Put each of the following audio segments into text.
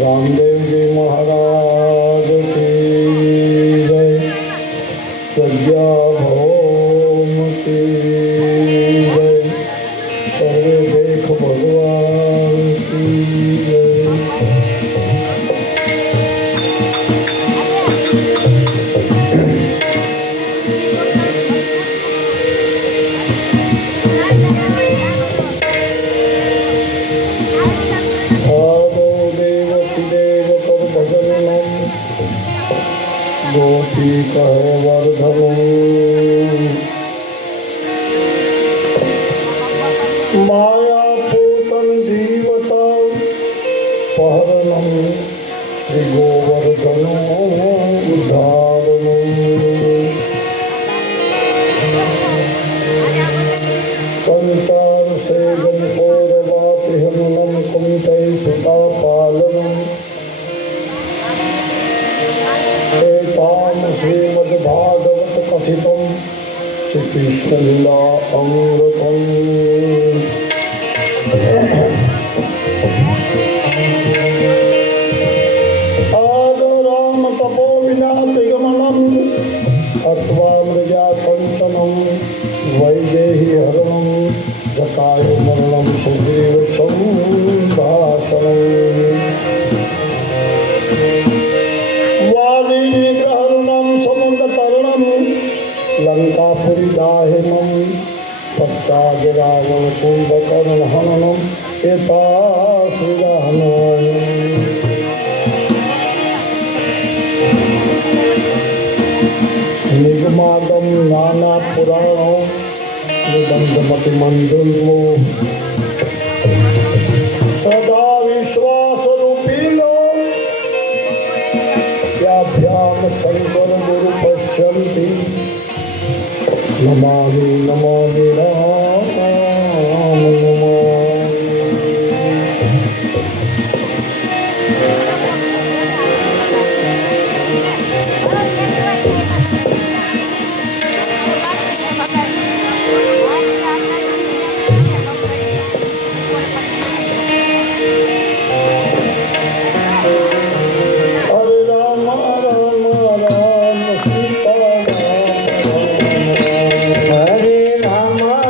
रामदेव जी महाराज की जय। प्रज्ञा भौम की जय। सर्वे देख भगवान की जय। गोपी कहे वर्धन माया पूतन जीवता पहरणम श्री गोवर्धन उद्धारणम कंचार से गणपौरवातिहनम कुंतै सुता पालनम श्रीमद्भागवत कथितम श्री कृष्ण लीला अमृतम। आदो राम तपो विनाशगमनम अथवा मृजा कंचनम वैदेही हरणम जटायु मरणम सुग्रीव संभाषणम। लंकापुरी दाहिनम पट्टाज रावण कुंभकर्ण हननम एता श्रीराम। निगमागम नाना पुराणों निबंधमति मंजुलो सदा विश्वास रूपीलो याभ्याम शंकर गुरु पश्यन्ति नमामि नमामि राम नमः। Hare Rama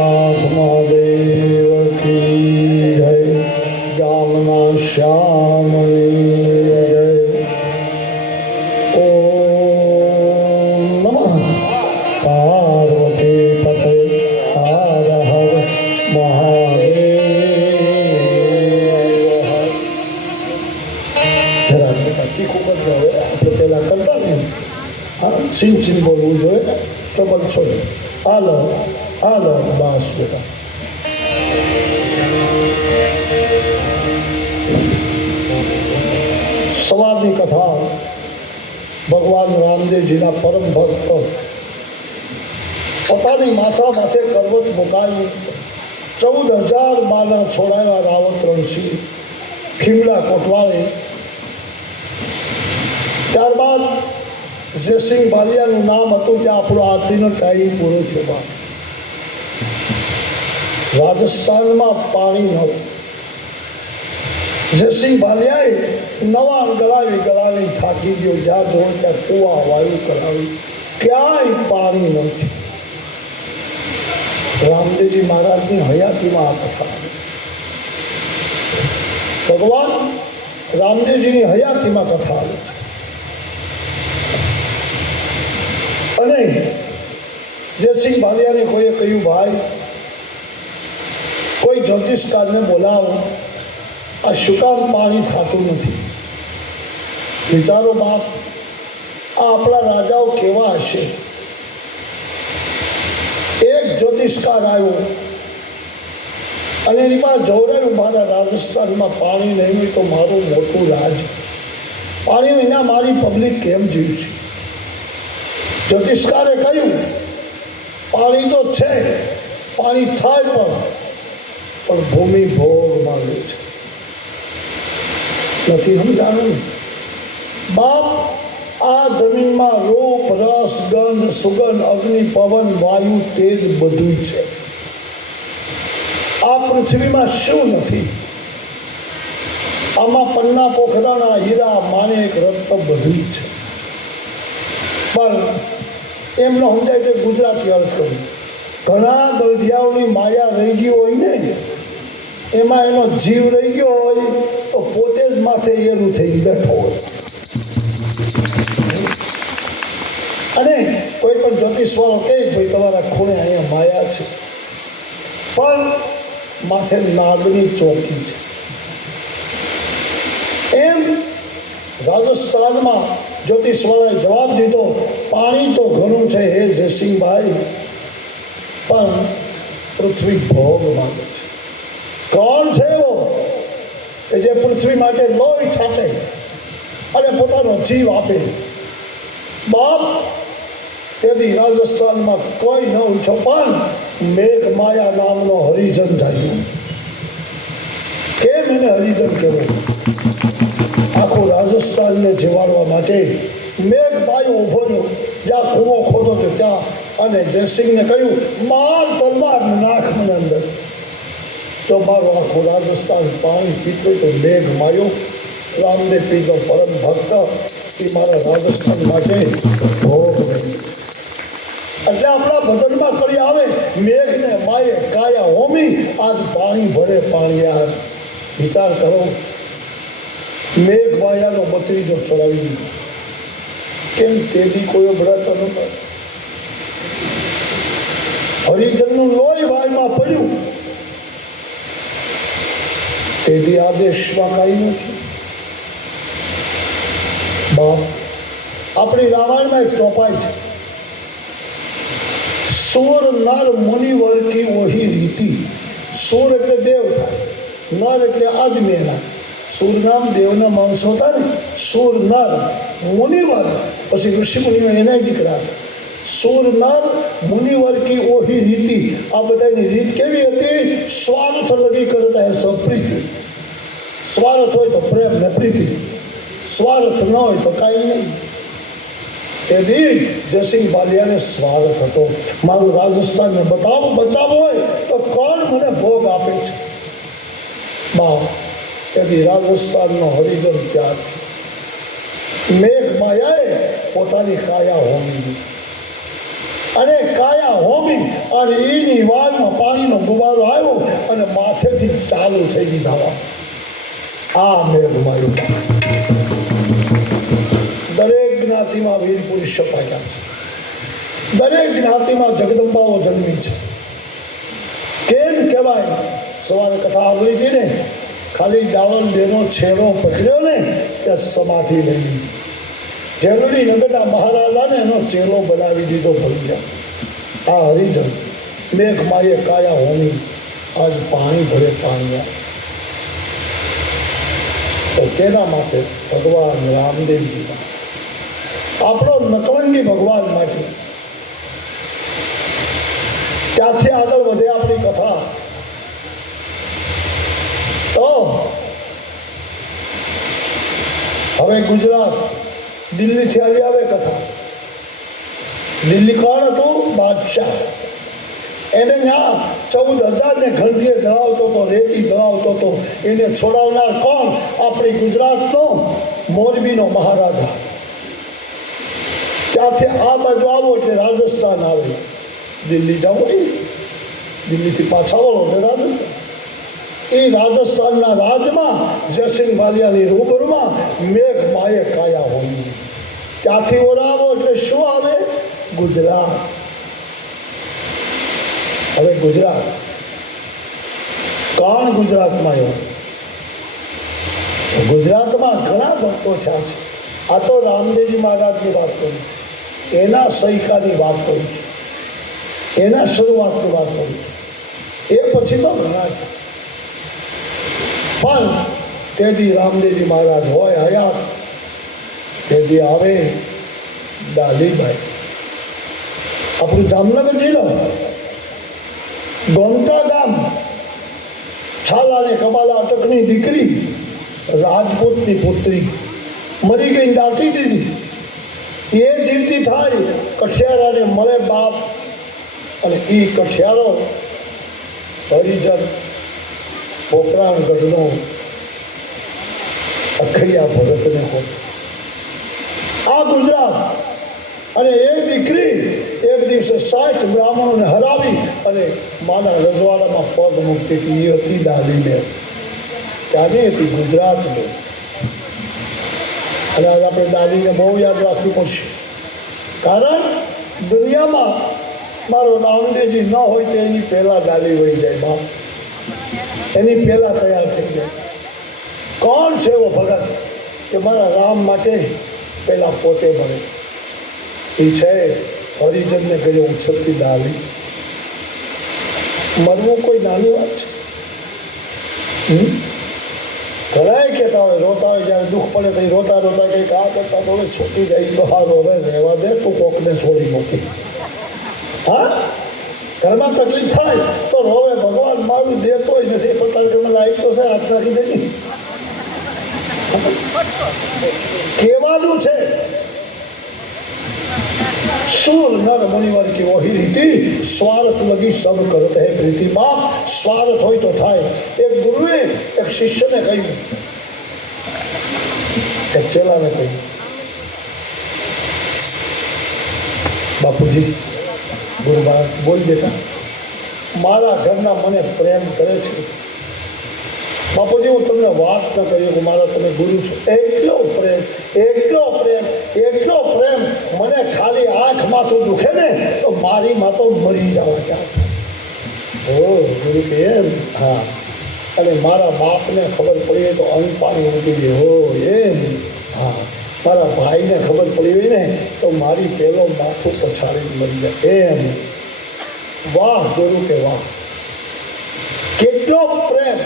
સોમનાથ મહાદેવ કી જય, જામના શ્યામની જય. ઓમ નમઃ પાર્વતી પતે હર હર મહાદેવ. જરા તીખું કરજો. હવે આપણે પેલા કરતા ને સિંહ સિંહ બોલવું જોઈએ. ટ્રબલ છોડે. હાલો હાલો બસ બેટા. સવારની કથા ભગવાન રામદેવજીના પરમ ભક્ત પોતાની માથા માથે કરવત મુકાવી 14,000 બાના છોડાયા રાવતરણસિંહ ખીમડા કોટવાળે. ત્યારબાદ જયસિંહ બાલિયાનું નામ હતું. ત્યાં આપણો આરતીનો ટાઈમ પૂરો થયો. રાજસ્થાનમાં પાણી નહોતું. જયસિંહ બાલિયાએ નવા ગળાવી થાકી ગયો. જ્યાં જોયું ત્યાં કુવા વાયુ કરાવી, ક્યાંય પાણી નથી. રામદેવજી મહારાજની હયાતીમાં આ કથા. ભગવાન રામદેવજીની હયાતીમાં કથા આવી. અને જયસિંહ બાલિયાને કોઈએ કહ્યું, ભાઈ કોઈ જ્યોતિષકારને બોલાવો, આ શું કામ પાણી થતું નથી? વિચારો બાપ, આ આપણા રાજાઓ કેવા હશે? એક જ્યોતિષકાર આવ્યો અને એની પાસે જોવરાયું, મારા રાજસ્થાનમાં પાણી નહીં હોય તો મારું મોટું રાજ, પાણી વિના મારી પબ્લિક કેમ જીવશે? જ્યોતિષકારે કહ્યું, પાણી તો છે, પાણી થાય પણ ભૂમિ ભોગ માંગે છે. નથી સમજાણું બાપ? આ જમીનમાં રૂપ રસ ગંધ સુગંધ અગ્નિ પવન વાયુ તેજ બધું છે. આ પૃથ્વીમાં શું નથી? આમાં પન્ના પોખરાના હીરા માણેક રત્ન બધું છે. પણ એમ ન સમજાય કે ગુજરાતી અર્થ કર્યું. ઘણા ગલઢિયાઓની માયા રહી ગઈ હોય ને, એમાં એનો જીવ રહી ગયો હોય તો પોતે જ માથે એનું થઈ બેઠો હોય. અને કોઈ પણ જ્યોતિષવાળો કહે, ભાઈ તમારા ખૂણે અહીંયા માયા છે, પણ માથે નાગની ચોકી છે. એમ રાજસ્થાનમાં જ્યોતિષવાળાએ જવાબ દીધો, પાણી તો ઘણું છે હે જયસિંહભાઈ, પણ પૃથ્વી ભોગ માંગે છે. કોણ છે એવો કે જે પૃથ્વી માટે લોહી છાંટે અને પોતાનો જીવ આપે? બાપ, તેથી રાજસ્થાનમાં કોઈ ન ઉઠો, પણ મેઘ માયા નામનો હરિજન થયું. કેમ એને હરિજન કહેવાય? આખું રાજસ્થાનને જીવાડવા માટે મેઘ માયો ઉભો રહ્યો. જ્યાં કૂવો ખોદો હતો ત્યાં, અને જયસિંહને કહ્યું, માર તલવાર નાખ મને અંદર. તો મારું આખું રાજસ્થાન પાણી પીતું તો મેઘ માયો રામદેવ પીરનો પરમ ભક્ત એ મારા રાજસ્થાન માટે ભોગ નહીં. એટલે આપણા ભજનમાં કરી આવે, મેઘને માયે કાયા હોમી, આજ પાણી ભરે પાણીયાર. વિચાર કરો, મેઘ માયાનો બત્રીજો ચડાવી દીધો. કેમ? તેથી કોઈ વ્રત નહોતો. હરિજનનું લોહી વાયમાં પડ્યું, તેથી આદેશમાં કાંઈ નથી. બાપ, આપણી રામાયણમાં એક ચોપાઈ છે, સુર નર મુનિવર કી વહી રીતિ. સુર એટલે દેવ થાય, નર એટલે આદમી. એના સુર નામ દેવના માણસો હતા ને. સુર નર મુનિવર, પછી ઋષિ મુનિઓ એના દીકરા. સુર નર મુનિવર કી ઓહી રીતિ. આ બધાની રીત કેવી હતી? સ્વાર્થ લગી કરતા હે સબ પ્રીતિ. સ્વાર્થ હોય તો પ્રેમ ને પ્રીતિ, સ્વાર્થ ન હોય તો કાંઈ નહીં. તેથી જયસિંહ બાલિયાને સ્વાર્થ હતો. મારું રાજસ્થાનને બચાવવું હોય તો કોણ મને ભોગ આપે છે? બાપ, તેથી રાજસ્થાનનો હરિજન ત્યાં મેઘ માયાએ પોતાની કાયા હોમી. અને કાયા હોમી અને એની વાળમાં પાણીનો ગુબારો આવ્યો અને માથેથી ચાલુ થઈ ગઈ ધાવા. આ મેઘ માર્યું. દરેક જ્ઞાતિમાં વીર પુરુષ પાક્યા, દરેક જ્ઞાતિમાં જગદંબાઓ જન્મી છે. કેમ કહેવાય? સવારે કથા આવડી હતી ને, ખાલી ડાવલ બેનો છેડો પકડ્યો ને ત્યાં સમાધિ લઈ લીધી. ઝેરડી નગરના મહારાજાને એનો ચેલો બનાવી દીધો ભૂલ્યા. આ હરિજન મેઘ માએ કાયા હોમી આજ પાણી ભરે પાણી. તો તેના માટે ભગવાન રામદેવજી આપણો નકલંગી ભગવાન માટે. ત્યાંથી આગળ વધે આપણી કથા. તો હવે ગુજરાત દિલ્હીથી આવી આવે કથા. દિલ્હી કોણ હતું? બાદશાહ. એને ત્યાં 14,000 ને ઘંટીએ ધરાવતો હતો, રેતી ધરાવતો હતો. એને છોડાવનાર કોણ? આપણી ગુજરાતનો મોરબીનો મહારાજા. ત્યાંથી આ બાજુ આવો એટલે રાજસ્થાન આવે. દિલ્હી જાઓ, દિલ્હીથી પાછા આવો એટલે રાજસ્થાન. એ રાજસ્થાનના રાજમાં જયસિંહ વાલિયાની રૂબરૂમાં મેઘ માએ કાયા હોમી. ત્યાંથી ઓરાવો એટલે શું આવે? ગુજરાત. હવે ગુજરાત કોણ ગુજરાતમાં આવ્યો? ગુજરાતમાં ઘણા ભક્તો થયા છે. આ તો રામદેવજી મહારાજની વાત કરું, એના સૈકાની વાત કરું છું, એના શરૂઆતની વાત કરું છું. એ પછી તો ઘણા છે. પણ તેથી રામદેવજી મહારાજ હોય હયાત, તેથી આવે ડાલીબાઈ. આપણું જામનગર જિલ્લો, ગોમટા ગામ, છાલા ને કબાલા અટકની દીકરી, રાજપૂતની પુત્રી મરી ગઈ, દાટી દીધી. એ જીવતી થાય, કઠિયારાને મળે બાપ, અને એ કઠિયારો હરિજન પોકરાણગઢનો અખૈયા ભગતને હોય. આ ગુજરાત. અને એ દીકરી એક દિવસે 60 બ્રાહ્મણોને હરાવી અને માના રજવાડામાં પગ મૂકતી હતી. એ હતી ડાલીબેન. ત્યાંની હતી ગુજરાતની. અને આજે આપણે ડાલીને બહુ યાદ રાખવું પડશે, કારણ દુનિયામાં મારો રામદેવજી ન હોય તો એની પહેલા ડાલી વહી જાય. બાપ એની પહેલા તૈયાર થઈ જાય. કોણ છે એવો ભગત કે મારા રામ માટે પહેલા પોતે ભરે? એ છે હરિજનને કહે ઉછળતી ડાલી. મરવું કોઈ નાની વાત છે? ઘણા કહેતા હોય, રોતા હોય, જ્યારે દુઃખ પડે તો રોતા રોતા કંઈક આ કરતા તો હવે છૂટી જાય તો સારું, હવે રહેવા દે, તું કોકને છોડી મૂકી. હા, ઘરમાં તકલીફ થાય તો રોવે, ભગવાન મારું દેતો હોય નથી, પણ ઘરમાં લાઈટ તો છે, હાથ નાખી દેતી. કહેવાનું છે सूर नर मुनिवर की वही रीति स्वार्थ लगी सब करत है प्रीति. बाप स्वार्थ હોય તો થાય. એક ગુરુએ એક શિષ્યને કહ્યું, એક ચેલાને કહ્યું, બાપુજી, ગુરુ મહારાજ બોલ બેટા, મારા ઘરના મને પ્રેમ કરે છે. બાપુજી, હું તમને વાત ન કરી કે મારા તમે ગુરુ છો. એટલો પ્રેમ, એટલો પ્રેમ, એટલો પ્રેમ, મને ખાલી આંખમાં તો દુખે ને તો મારી માં તો મરી જવા ત્યાં. ઓ ગુરુ કે એમ? હા. અને મારા બાપને ખબર પડી તો અંગ પાણી ઉઠી ગઈ. હો એમ? હા. મારા ભાઈને ખબર પડી હોય ને તો મારી પેલો માથું પછાડી મરી જાય. એમ? વાહ ગુરુ કે વાહ, કેટલો પ્રેમ.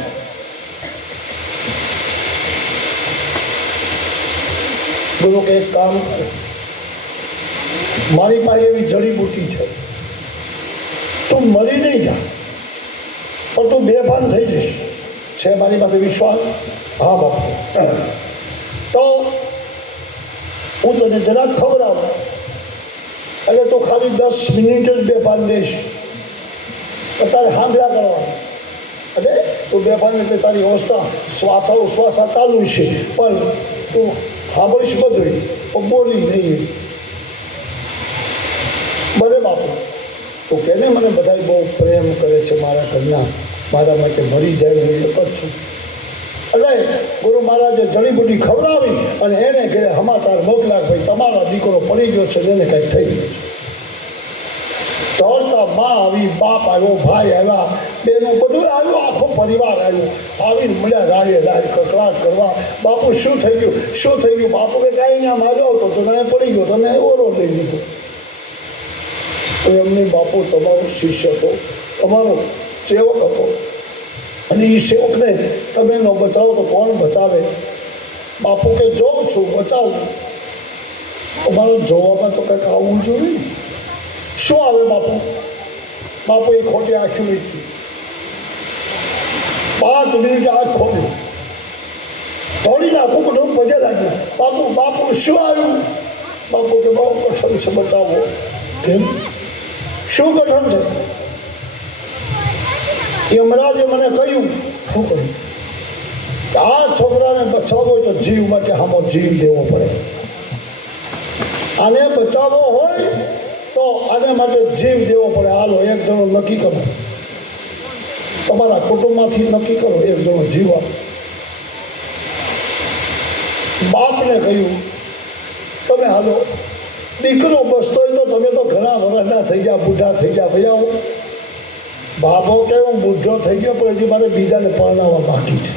ગુરુ કે એક કામ કરે, મારી પાસે એવી જડીબુટી છે, તું મરી નહીં જા, પણ તું બેભાન થઈ જઈશ. છે મારી પાસે વિશ્વાસ? હા બાપુ. તો હું તને જરાક ખવડાવું, એટલે તું ખાલી 10 મિનિટ જ બેભાન રહીશ. તારે હાંભળા કરવા, એટલે તું બેભાન એટલે તારી અવસ્થા શ્વાસા ચાલુ છે, પણ તું સાંભળીશ બધું, પણ બોલી નહીં. ભલે બાપુ. તો કેને મને બધા બહુ પ્રેમ કરે છે મારા ઘરના, મારા માટે મરી જાય હું એક જ છું. એટલે ગુરુ મહારાજે જડીબુટી ખવડાવી અને એને ઘરે સમાચાર મોકલા, ભાઈ તમારો દીકરો પડી ગયો છે, એને કંઈક થઈ ગયું. દોડતા મા આવી, બાપ આવ્યો, ભાઈ આવ્યા, બેનો બધું આવ્યું, આખો પરિવાર આવ્યો. આવીને મળ્યા રાડે રાડ કકડાટ કરવા. બાપુ શું થઈ ગયું, શું થઈ ગયું? બાપુ કે કાંઈ ના માર્યો હતો, તમે પડી ગયો, તમે ઓરો લઈ લીધો. તો એમની બાપુ તમારો શિષ્ય હતો, તમારો સેવક હતો, અને એ સેવકને તમે ન બચાવો તો કોણ બચાવે? બાપુ કે જોઉં છું, બચાવું. તમારો જોવામાં તો કંઈક આવવું જોઈએ. શું આવે બાપુ? બાપુ એ ખોટી આંખી મીઠી 5 મિનિટ આંખ ખોલી, દોડીને આખું કુટુંબ પગે લાગ્યું. બાપુ બાપુ શું આવ્યું? બાપુ કે બહુ કઠણ છે, બચાવો. કેમ? શું કઠણ છે? યમરાજે મને કહ્યું, શું કહ્યું? આ છોકરાને બચાવવો હોય તો જીવ માટે સામો જીવ દેવો પડે. આને બચાવવો હોય તો આને માટે જીવ દેવો પડે. હાલો એક જણો નક્કી કરો, તમારા કુટુંબમાંથી નક્કી કરો, એક જણો જીવ આપો. બાપને કહ્યું, તમે હાલો, દીકરો બસતો હોય તો તમે તો ઘણા વર્ષના થઈ ગયા, બુઢા થઈ ગયા, ભાઈ આવો. બાપો કે હું બુઢો થઈ ગયો, પણ હજી મારે બીજાને પરણાવવા બાકી છે.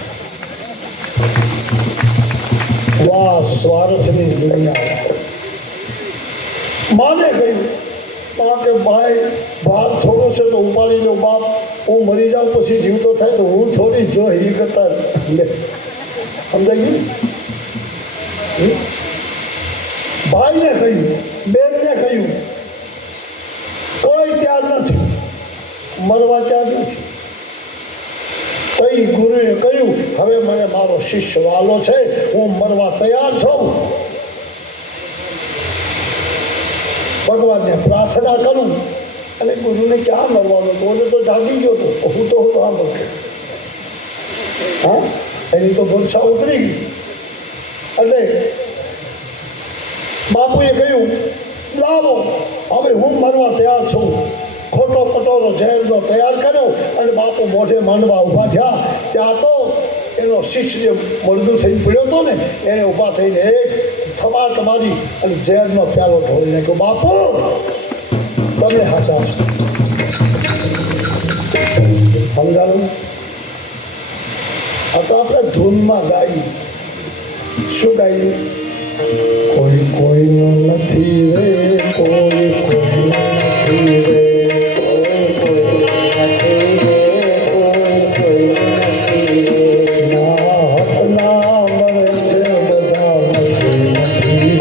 વાહ, સ્વાર્થની દુનિયા. માને કહ્યું, કે ભાઈ ભાર થોડો છે તો ઉપાડી લો. બાપ, હું મરી જાઉં પછી જીવતો થાય તો હું થોડી જો એ કરતા લે. સમજાઈ ગયું? ભાઈને કહ્યું, બેનને કહ્યું, કોઈ ત્યાર નથી, મરવા ત્યાર નથી. કઈ ગુરુએ કહ્યું, હવે મને મારો શિષ્ય વાલો છે, હું મરવા તૈયાર છું. ભગવાનને પ્રાર્થના કરું. અને ગુરુને ક્યાં મરવાનો? બોલે તો જાગી ગયો હતો, હું તો આમ હા, એની તો ભૂલસા ઉતરી ગઈ. એટલે બાપુએ કહ્યું, લાવો, હવે હું મરવા તૈયાર છું. ખોટો પટોરો ઝેરનો તૈયાર કર્યો અને બાપુ મોઢે માંડવા ઊભા થયા. ત્યાં તો એનો શિષ્ય જે મળદું થઈને પડ્યો હતો ને, એને ઊભા થઈને એક થપાટ મારી અને ઝેરનો પ્યાલો ઢોળી નાખ્યો. બાપુ, તમે હાચા છો. સમજાવું? આ તો આપણે ધૂનમાં ગાઈ. શું ગાઈએ? કોઈ કોઈનો નથી રે, કોઈ કોઈનો નથી રે, કોઈ કોઈ નથી રે, કોઈ કોઈ નથી રે. ના હક ના મરે છે બધા, નથી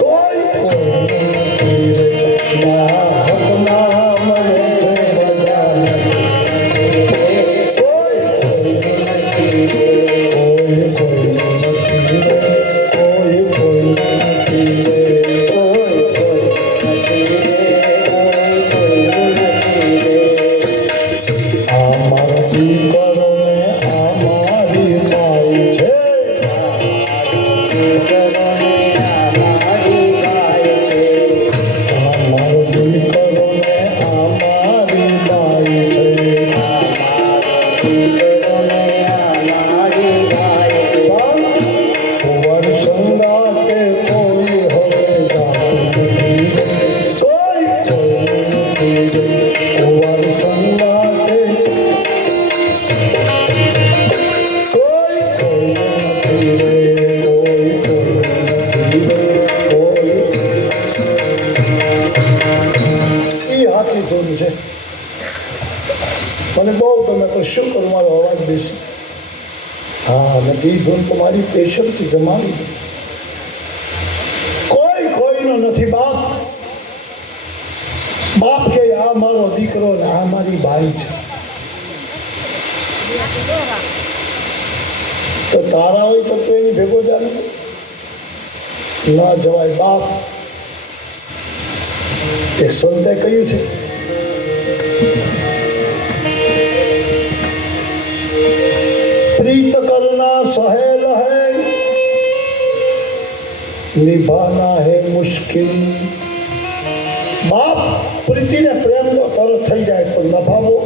કોઈ કોઈ નથી રે. ના હક ના મરે છે બધા, નથી કોઈ કોઈ નથી રે, કોઈ કોઈ નથી રે. મને બહુ ગમે તો શું કરું, મારો અવાજ બેસી. હા, અને એ ધૂન તમારી પેશન્ટથી જમાવી. કોઈ કોઈનો નથી. બાપ બાપ કે આ મારો દીકરો ને આ મારી ભાઈ છે. તો તારા હોય તો એની ભેગો જાણે ના જવાય. બાપ એ સંતે કહ્યું છે, प्रीत करना सहेल है, निभाना है मुश्किल. બાપ પ્રીતિને પ્રેમ તો તરત થઈ જાય, પણ નભાવો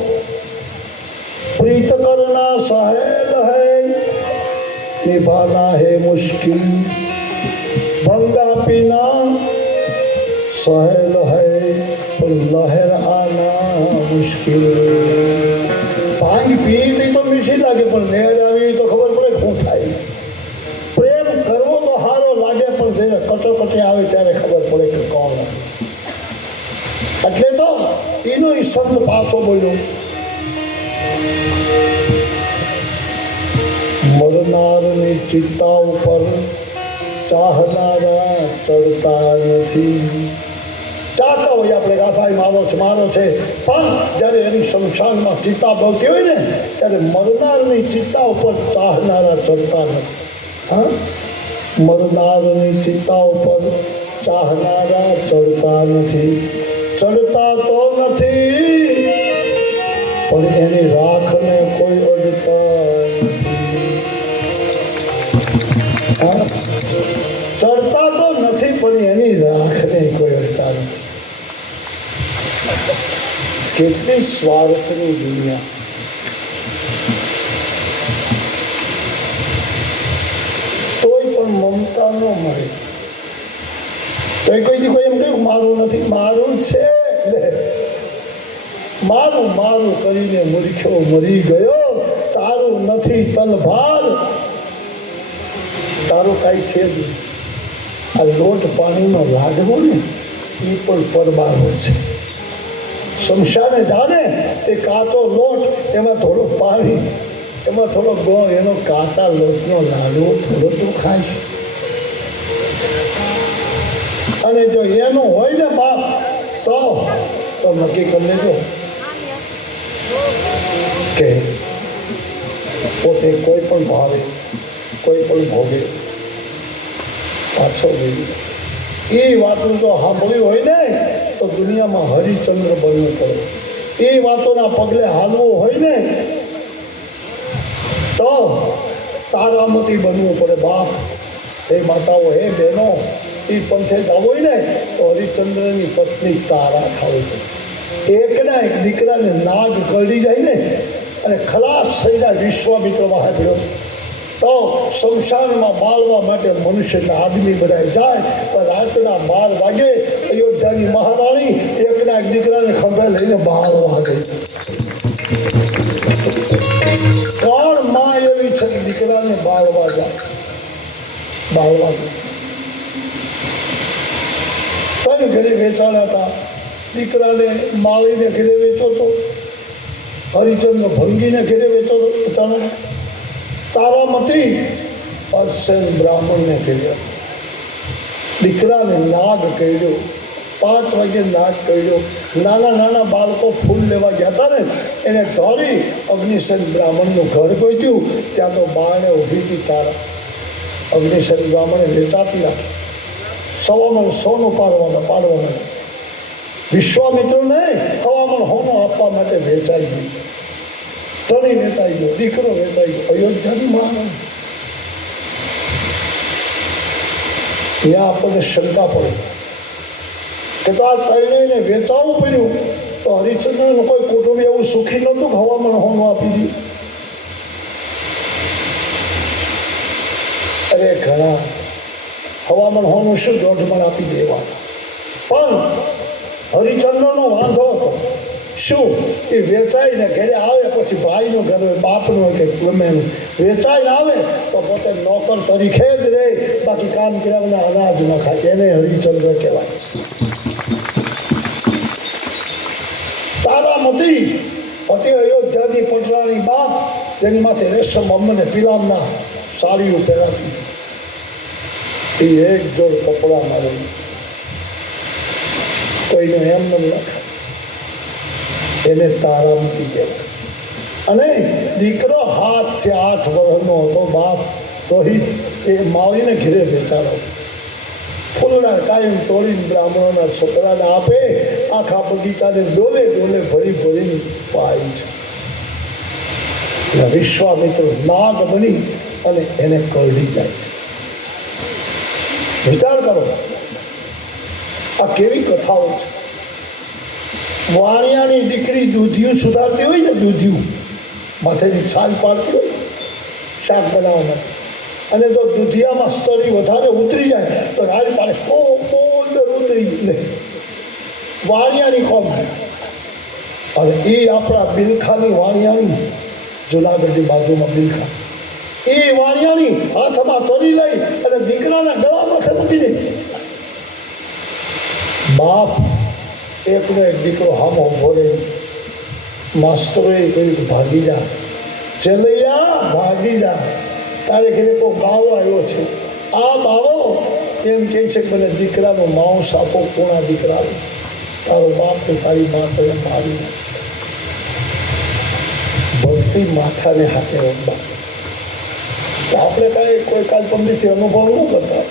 प्रीत करना सहेल है, निभाना है मुश्किल, भंगा पीना सहेल है, पर लहर आना मुश्किल। भांग पी तो मीठी लागे, पर लहर આવી તો ખબર પડે શું થાય। પ્રેમ કરવો તો સારો લાગે, પણ જ્યારે કટોકટી આવે ત્યારે ખબર પડે કે કોણ। એટલે તો એનો સંત પાછો બોલ્યો, મરનારની ચિત્તા ઉપર ચાહનારા ચડતા નથી। ચાહતા હોય આપણે કે ભાઈ મારો છે, પણ જ્યારે એની શમશાનમાં ચિત્તા બળતી હોય ને ત્યારે મરનારની ચિત્તા ઉપર ચાહનારા ચડતા નથી। હા, મરનારની ચિત્તા ઉપર ચાહનારા ચડતા નથી, ચડતા તો નથી, પણ એની રાખને કોઈ અડતા ચડતા તો નથી, પણ એની રાખને કોઈ અડતા નથી। કેટલી સ્વાર્થની દુનિયા। કોઈ પણ મમતા ન મળે, કોઈ એમ કહ્યું મારું નથી, મારું છે, મારું મારું કરીને મૂર્ખ્યો મરી ગયો, તારું નથી તલભાર, તારું કાંઈ છે જ નહીં। આ લોટ પાણીમાં લાગવો ને એ પણ પરબારો છે। શમશાને જાને તે કાચો લોટ, એમાં થોડું પાણી, એમાં થોડો ગોળ, એનો કાચા લોટનો લાડવો થોડો તું ખાય। અને જો એનું હોય ને બાપ તો નક્કી કરી લેજો કે પોતે કોઈ પણ ભાવે, કોઈ પણ ભોગે પાછો જઈએ। એ વાતનું જો સાંભળ્યું હોય ને તો દુનિયામાં હરિચંદ્ર બનવું પડે। એ વાતોના પગલે હાલવું હોય ને તો તારામતી બનવું પડે। બાપ, હે માતાઓ, હે બહેનો, એ પંથે જવું હોય ને તો હરિચંદ્રની પત્ની તારા ખાવી પડે। એકના એક દીકરાને નાગ કરડી જાય ને અને ખલાસ થઈ જાય, વિશ્વામિત્ર મહાદેવ તો શમશાનમાં બાળવા માટે મનુષ્યના આદમી બધા જાય, પણ રાતના 12 વાગે અયોધ્યાની મહારાણી એકના એક દીકરાને ખંભે લઈને બાળવા ગઈ। કોણ માં એવી છે કે દીકરાને બાળવા જાય? બાળવા ગઈ। કઈ ઘરે વેચાણા હતા, દીકરાને માળીને ઘરે વેચો તો, હરિચંદ્ર ભંગીને ઘરે વેચો તો, તારામતી અર્ષેન બ્રાહ્મણને કહ્યું, દીકરાને નાગ કહ્યું। 5 વાગે નાગ કહ્યું। નાના નાના બાળકો ફૂલ લેવા ગયા હતા ને, એને દોડી અગ્નિસેન બ્રાહ્મણનું ઘર પહોંચ્યું, ત્યાં તો બારણે ઊભી હતી તારા। અગ્નિસેન બ્રાહ્મણે વેચાતી રાખી, સવામણ સોનું પાડવાના। વિશ્વામિત્રને સવામણ હોનું આપવા માટે વેચાઈ ગયું, ધણી વેચાઈ ગયો, દીકરો વેચાઈ ગયો, અયોધ્યાની મહારાણી। ત્યાં આપણને શંકા પડી કે તો આ ત્રણેયને વેચાવું પડ્યું તો હરિચંદ્રનું કોઈ કુટુંબ એવું સુખી નહોતું કે હવામાન હોનું આપી દીધું। અરે ઘણા હવામાન હોનું શું 1.5 મણ આપી દેવાના, પણ હરિચંદ્રનો વાંધો હતો શું એ વેચાઈને ઘરે આવે, પછી ભાઈનું ઘર હોય, બાપનું હોય કે ગમે એનું, વેચાઈને આવે તો પોતે નોકર તરીકે જ રહે, બાકી કામ કર્યા અનાજ ન ખાય, એને હરિચંદ્ર કહેવાય। તારામતી હતી અયોધ્યાની પટરાણી બાપ, જેની માથે રેશમ અમને પિલામના સાડીઓ પહેરાતી, એ એક જોડ કપડા મારે, કોઈને એમ ન લખાય, એને તારામતી કહેવાય। અને દીકરો 7 થી 8 વર્ષનો હતો બાપ રોહિત, એ માવીને ઘેરે બેચાડો, ફૂલના કાયમ તોડીને બ્રાહ્મણોના છોકરાને આપે, આખા બગીચાને ડોલે ડોલે ભરી ભરીને પાય છે। વિશ્વામિત્ર નાગ બની અને એને કરડી જાય છે। વિચાર કરો, આ કેવી કથાઓ છે। વાણિયાની દીકરી દૂધિયું સુધારતી હોય ને, દૂધિયું માથેથી છાલ પાડતી હોય શાક બનાવવા માટે, અને જો દૂધિયામાં સ્તરી વધારે ઉતરી જાય તો રાડી પાડે અંદર ઉતરી લે. વાણિયાની કોમ. અને એ આપણા બિલખાની વાણિયાની, જુનાગઢની બાજુમાં બિલખા, એ વાણિયાની હાથમાં તરી લઈ અને દીકરાના ગળામાં મૂકી દે. બાપ એકનો એક દીકરો હામો ઉભો રહે. માસ્તરોએ કહ્યું કે ભાગી જા ચલૈયા, ભાગી જા, તારે ઘરે કોઈ બાવો આવ્યો છે. આ બાવો એમ કહે છે કે મને દીકરાનો માંસ આપો, કોણા દીકરા, તારો બાપ તો તારી મા તને મારી. ભક્તિ માથાને હાથે રમવા. આપણે કાંઈ કોઈ કાલ પંડિતથી અનુભવ ન કરતા.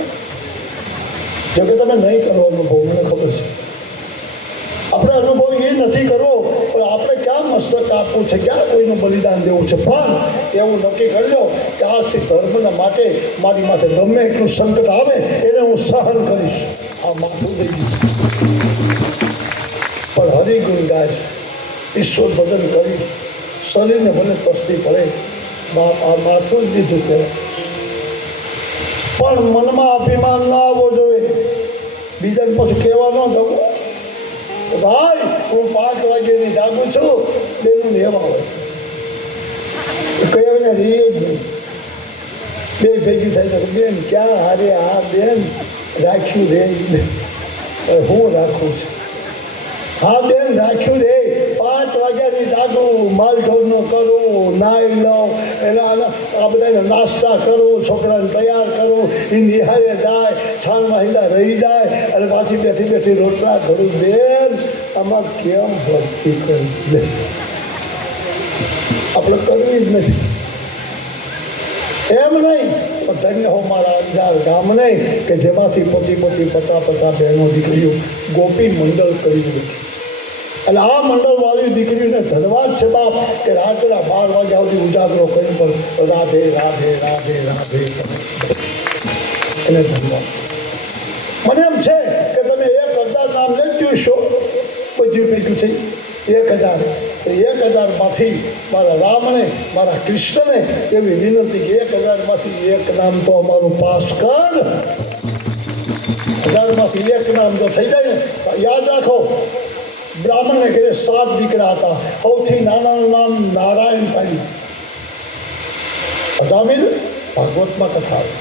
જોકે તમે નહીં કરો અનુભવ, મને ખબર છે. આપણે અનુભવ એ નથી કરવો, પણ આપણે ક્યાં મસ્તક આપવું છે, ક્યાં કોઈનું બલિદાન દેવું છે. પણ એવું નક્કી કરી લો કે આજથી ધર્મના માટે મારી માથે ગમે એટલું સંકટ આવે એને હું સહન કરીશ. આ માથું દઈ દીધું. પણ હરિગુણ ગાય, ઈશ્વર ભજન કરી, શરીરને ભલે તસ્તી પડે, બાપ આ માથું જ દીધું ત્યારે. પણ મનમાં અભિમાન ન આવવો જોઈએ. બીજાને પછી કહેવા ન જવું, ભાઈ હું 5 વાગ્યાની જાગું છું, બેનું લેવા હોય કહીને રહીએ જ નહીં. બે ભેગી થાય તો બેન ક્યાં હારે આ બેન રાખ્યું રે, હું રાખું છું. હા બેન રાખ્યું રે, 5 વાગ્યાની જાગું, માલ ઢોરનો કરું, નાહી લઉં, એના આ બધાને નાસ્તા કરું, છોકરાને તૈયાર કરું, એ નિહાળે જાય, છાણ મહિલા રહી જાય, અને પાછી બેઠી બેઠી રોટલા કરું. બેન આમાં કેમ ભક્તિ કરી? આપણે કરવી જ નથી. એમ નહીં તો ધન્ય હો મારા અંજાર ગામ નહીં કે જેમાંથી 50 બહેનો દીકરીઓ ગોપી મંડળ કરી દીધું. અને આ મંડળ વાળી દીકરીઓને ધન્યવાદ છે બાપ કે રાત્રના 12 વાગ્યા સુધી ઉજાગરો કરી પણ રાધે રાધે રાધે રાધે એને ધન્યવાદ. મને એમ છે કે તમે 1000 નામ લઈ જોઈશો, બધું ભેગું થઈ 1000. 1000માંથી મારા રામને, મારા કૃષ્ણને એવી વિનંતી કે 1000માંથી એક નામ તો અમારું પાસ કર. 1000માંથી એક નામ જો થઈ જાય ને, યાદ રાખો બ્રાહ્મણને ઘરે 7 દીકરા હતા. સૌથી નાનાનું નામ નારાયણ પાડ્યું. અજામિલ, ભાગવતમાં કથા આવે.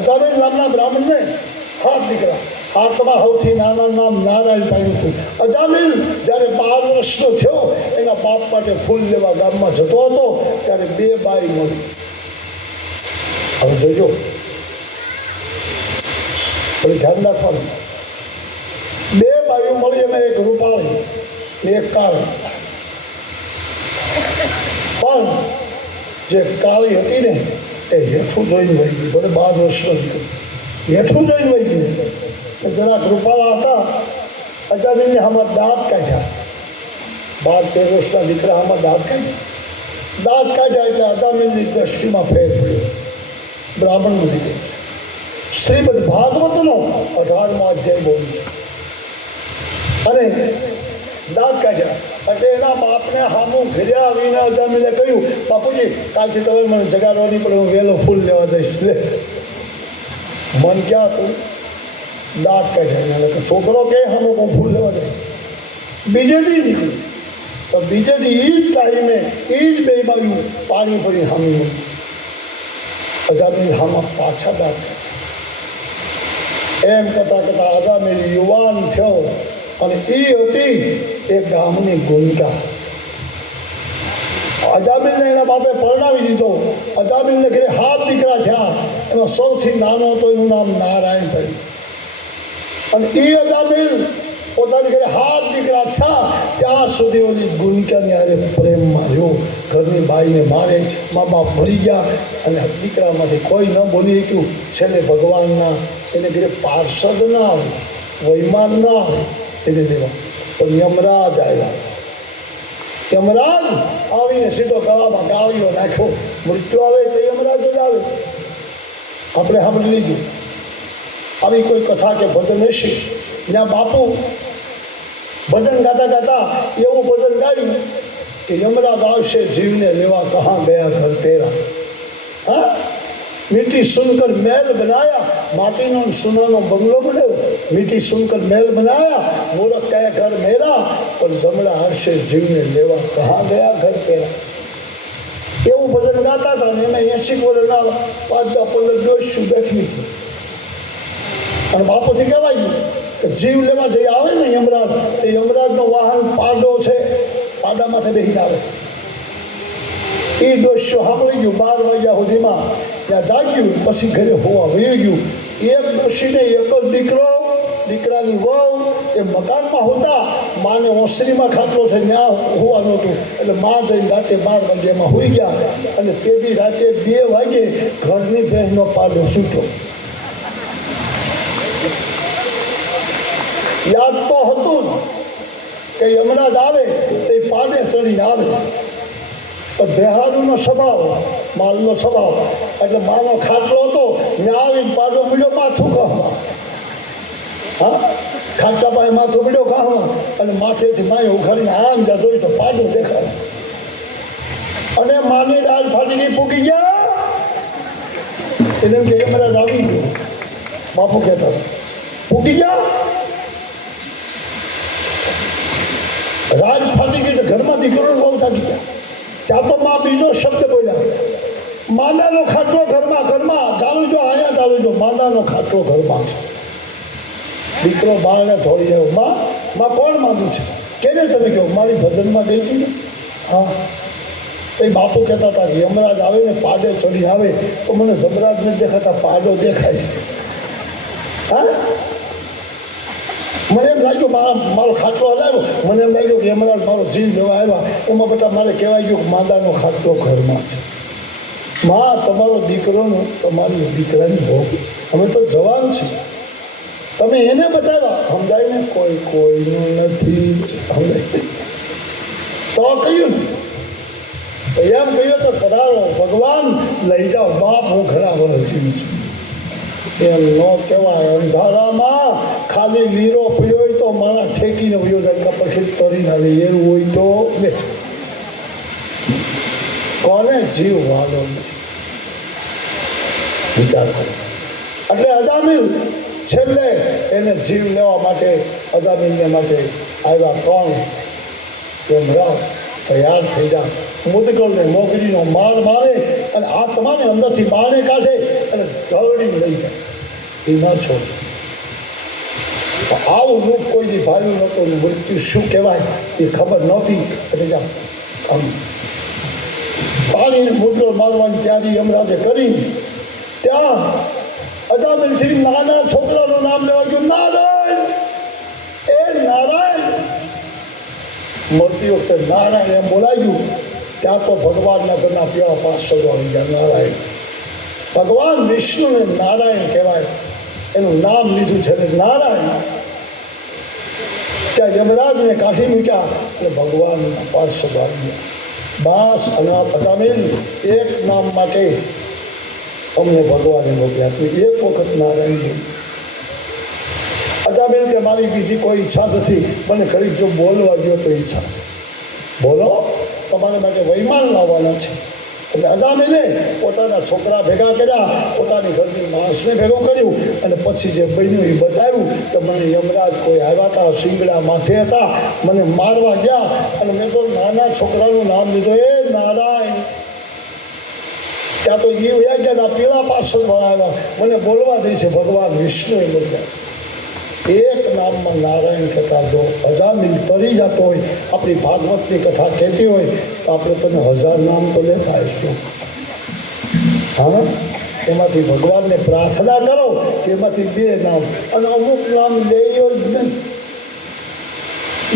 અજામિલ નામના બ્રાહ્મણને 7 દીકરા. 7માં સૌથી નાનાનું નામ નારાયણ પાડ્યું હતું. અજામિલ જ્યારે 12 વર્ષનો થયો, એના બાપ માટે ફૂલ લેવા ગામમાં જતો હતો, ત્યારે 2 બાઈ મળી. હવે જોજો, થોડી ધ્યાન રાખવાનું. 2 બાઈઓ મળી, એમાં એક રૂપાળી ને એક કાળી. પણ જે કાળી હતી ને એ હેઠું જોઈને વહી ગઈ. ભલે 12 વર્ષનો દીકરો હેઠું જોઈને વહી ગયું. જરાક રૂપાળા હતા. અજામિલને આમાં દાંત કાઢ્યા. 12-13 વર્ષના દીકરા આમાં દાંત કાઢ્યા એટલે અજામિલની દ્રષ્ટિમાં ફેર પડ્યો. બ્રાહ્મણનું દીકરો શ્રીમદ ભાગવતનો 18મો અધ્યાય બોલું છું. અને દાંત કાઢ્યા એટલે એના બાપને સામું ઘેર્યા આવીને અજામિલે કહ્યું, બાપુજી કાલથી તમે મને જગાડવાની પડે, હું વહેલો ફૂલ લેવા જઈશ. લે મન ક્યાં હતું? દાંત કાઢ્યા. એટલે છોકરો કે સામું હું ફૂલ લેવા જઈશ. બીજે દી નીકળ્યું તો બીજે દી એ જ ટાઈમે એ જ 2 બાજુ પાણી ભરી હામી. અજામિલ હામાં પાછા દાંત કાઢ્યા. એમ કરતા અજામિલ યુવાન થયો. અને એ હતી એ ગામની ગુંજા. અજામિલને એના બાપે પરણાવી દીધો. અજામિલને ઘરે 7 દીકરા થયા. એમાં સૌથી નાનો હતો, એનું નામ નારાયણ થયું. અને એ અજામિલ પોતાની ઘરે 7 દીકરા થયા ત્યાં સુધી ઓલી ગુંજાની હારે પ્રેમમાં રહ્યો. ઘરની બાઈને મારે, મા બાપ મરી ગયા, અને દીકરામાંથી કોઈ ન બોલી શક્યું. છેલ્લે ભગવાનના એને ઘરે પાર્ષદ ના આવે, વૈમાન ના આવે એને દેવા, પણ યમરાજ આવ્યા. યમરાજ આવીને સીધો ગળામાં ગાળીઓ નાખ્યો. મૃત્યુ આવે તો યમરાજ જ આવે. આપણે સાંભળી લીધું. આવી કોઈ કથા કે ભજન હશે જ્યાં બાપુ ભજન ગાતા ગાતા એવું ભજન ગાયું કે યમરાજ આવશે જીવને લેવા, કહા ગયા ઘર તેરા। હા, મીઠી સુનકર महल बनाया, माटीनो सुनानो बंगलो बनायो, मीठी सुनकर महल बनाया, मूर्ख कहे घर मेरा, पर जमड़ा हर्षे जीवने लेवा, कहा गया घर तेरा। એવું ભજન ગાતા હતા ને એમાં 80 વર્ષના 5-15 જોઈશું બેઠી અને બાપુથી કહેવાય ગયું કે જીવ લેવા જઈ આવે ને યમરાજ, તે યમરાજનો વાહન પાડો છે, પાડામાંથી બેસીને આવે। એ દોસ્યો સાંભળી ગયું 12 વાગ્યા સુધીમાં ત્યાં જાગ્યું, પછી ઘરે હોવા વહી ગયું। એક ડોશીને એક જ દીકરો, દીકરાની વહુ એ મકાનમાં હોતા, માને ઓસરીમાં ખાટલો છે ત્યાં હોવાનું હતું, એટલે મા જઈને રાતે 12 વાગ્યામાં હોઈ ગયા અને તેથી રાતે 2 વાગે ઘરની બહેનનો પાડો છૂટ્યો। યાદ તો હતું કે યમરાજ આવે તે પાડે ચડીને આવે, પણ બિહારીનો સ્વભાવ, માલનો સ્વભાવ, એટલે માનો ખાટલો હતો ત્યાં આવીને પાડો મળ્યો માથું કાઢવા। હા, ખાટલા પાસે માથું મળ્યો કાઢવા અને માથેથી માએ ઉખાડીને આમ જ્યાં જોઈ તો પાડો દેખાય અને માની રાજ ફાટી ગઈ, ફૂટી ગયા। એને કે યમરાજ આવી ગયો, બાપુ કહેતા ફૂટી ગયા, રાજ ફાટી ગઈ, ઘરમાં દીકરો બહુ થાકી ગયા। ત્યાં તો માં બીજો શબ્દ બોલ્યા, માદાનો ખાટલો ઘરમાં, ઘરમાં ચાલુ જો, અહીંયા ચાલુ જો, માદાનો ખાટલો ઘરમાં છે। દીકરો બાળને થોડી જાય, માં કોણ માંગુ છે, કેને તમે કહો, મારી ભજનમાં ગઈ હતી ને। હા, એ બાપુ કહેતા હતા કે યમરાજ આવે ને પાડે ચડી આવે તો મને જમરાજ નથી દેખાતા, પાડો દેખાય છે। હા, મને એમ લાગ્યું મારો ખાટલો હલાવ્યો, મને એમ લાગ્યું કે યમરાજ મારો જીવ લેવા આવ્યા, એમાં બધા મારે કહેવાય ગયું કે માદાનો ખાટલો ઘરમાં છે। માં તમારો દીકરોનો, તમારી દીકરાની બહુ, અમે તો જવાન છીએ, તમે એને બતાવ્યા, સમજાય ને કોઈનું નથી, સમજાય તો કહ્યું ને એમ કહ્યું તો પધારો ભગવાન લઈ જાઓ, બાપ હું ઘણા વર્ષ જીવું છું, એમ ન કહેવાય। અંધારામાં ખાલી લીરો પીયો હોય તો મારા ઠેકીને પીયો જાય, પછી તરી ના લે એવું હોય તો બે કોને જીવ વાલો નથી, વિચાર કરો। એટલે અજામિલ છેલ્લે એને જીવ લેવા માટે, અજામિલને માટે આવ્યા કોણ, યમરાજ તૈયાર થઈ જા, મુદગલને મોગરીનો માર મારે અને આ તમારી અંદરથી બાણે કાઢે અને ઢળડી લઈ જાય, એ ન છોડ। આવું રૂપ કોઈથી ભાવ્યું નહોતું, મૃત્યુ શું કહેવાય એ ખબર નહોતી, એટલે આમ પાણીને મુદ્રો મારવાની તૈયારી યમરાજે કરી। ત્યાં અજામિલથી નાના છોકરાનું નામ લેવા ગયું, નારાયણ, એ નારાયણ। મળતી વખતે નારાયણ એમ બોલાયું, ત્યાં તો ભગવાનના ઘરના પીળા પાર્ષદો આવી ગયા, નારાયણ। ભગવાન વિષ્ણુને નારાયણ કહેવાય, એનું નામ લીધું છે નારાયણ। ત્યાં યમરાજને કાઢી મૂક્યા એટલે ભગવાનના પાર્ષદો આવી ગયા। બાસ અને અજામિલ એક નામ માટે અમને ભગવાને મોકલ્યા, એક વખત નારાયણ। અજામિલ કે મારી બીજી કોઈ ઈચ્છા નથી, મને ખરી જો બોલવા ગયો તો ઈચ્છા છે, બોલો, તમારા માટે વૈમાન લાવવાના છે। એટલે અજામિલે પોતાના છોકરા ભેગા કર્યા, પોતાની ઘરની માણસને ભેગું કર્યું અને પછી જે બન્યું એ બતાવ્યું કે મને યમરાજ કોઈ આવ્યા હતા, શિંગડા માથે હતા, મને મારવા ગયા અને મેં તો નાના છોકરાનું નામ લીધું, એ નારાયણ। ત્યાં તો એ વયા ગયા, પીળા પાર્ષદ ભણાવ્યા, મને બોલવા દે છે ભગવાન વિષ્ણુએ બોલ્યા। એક નામમાં નારાયણ કહેતા જો અજામિલ તરી જતો હોય, આપણી ભાગવતની કથા કહેતી હોય તો આપણે તમે 1000 નામ તો લેતા આવીશું। હા, એમાંથી ભગવાનને પ્રાર્થના કરો કે એમાંથી 2 નામ, અને અમુક નામ લેજો જ નહીં,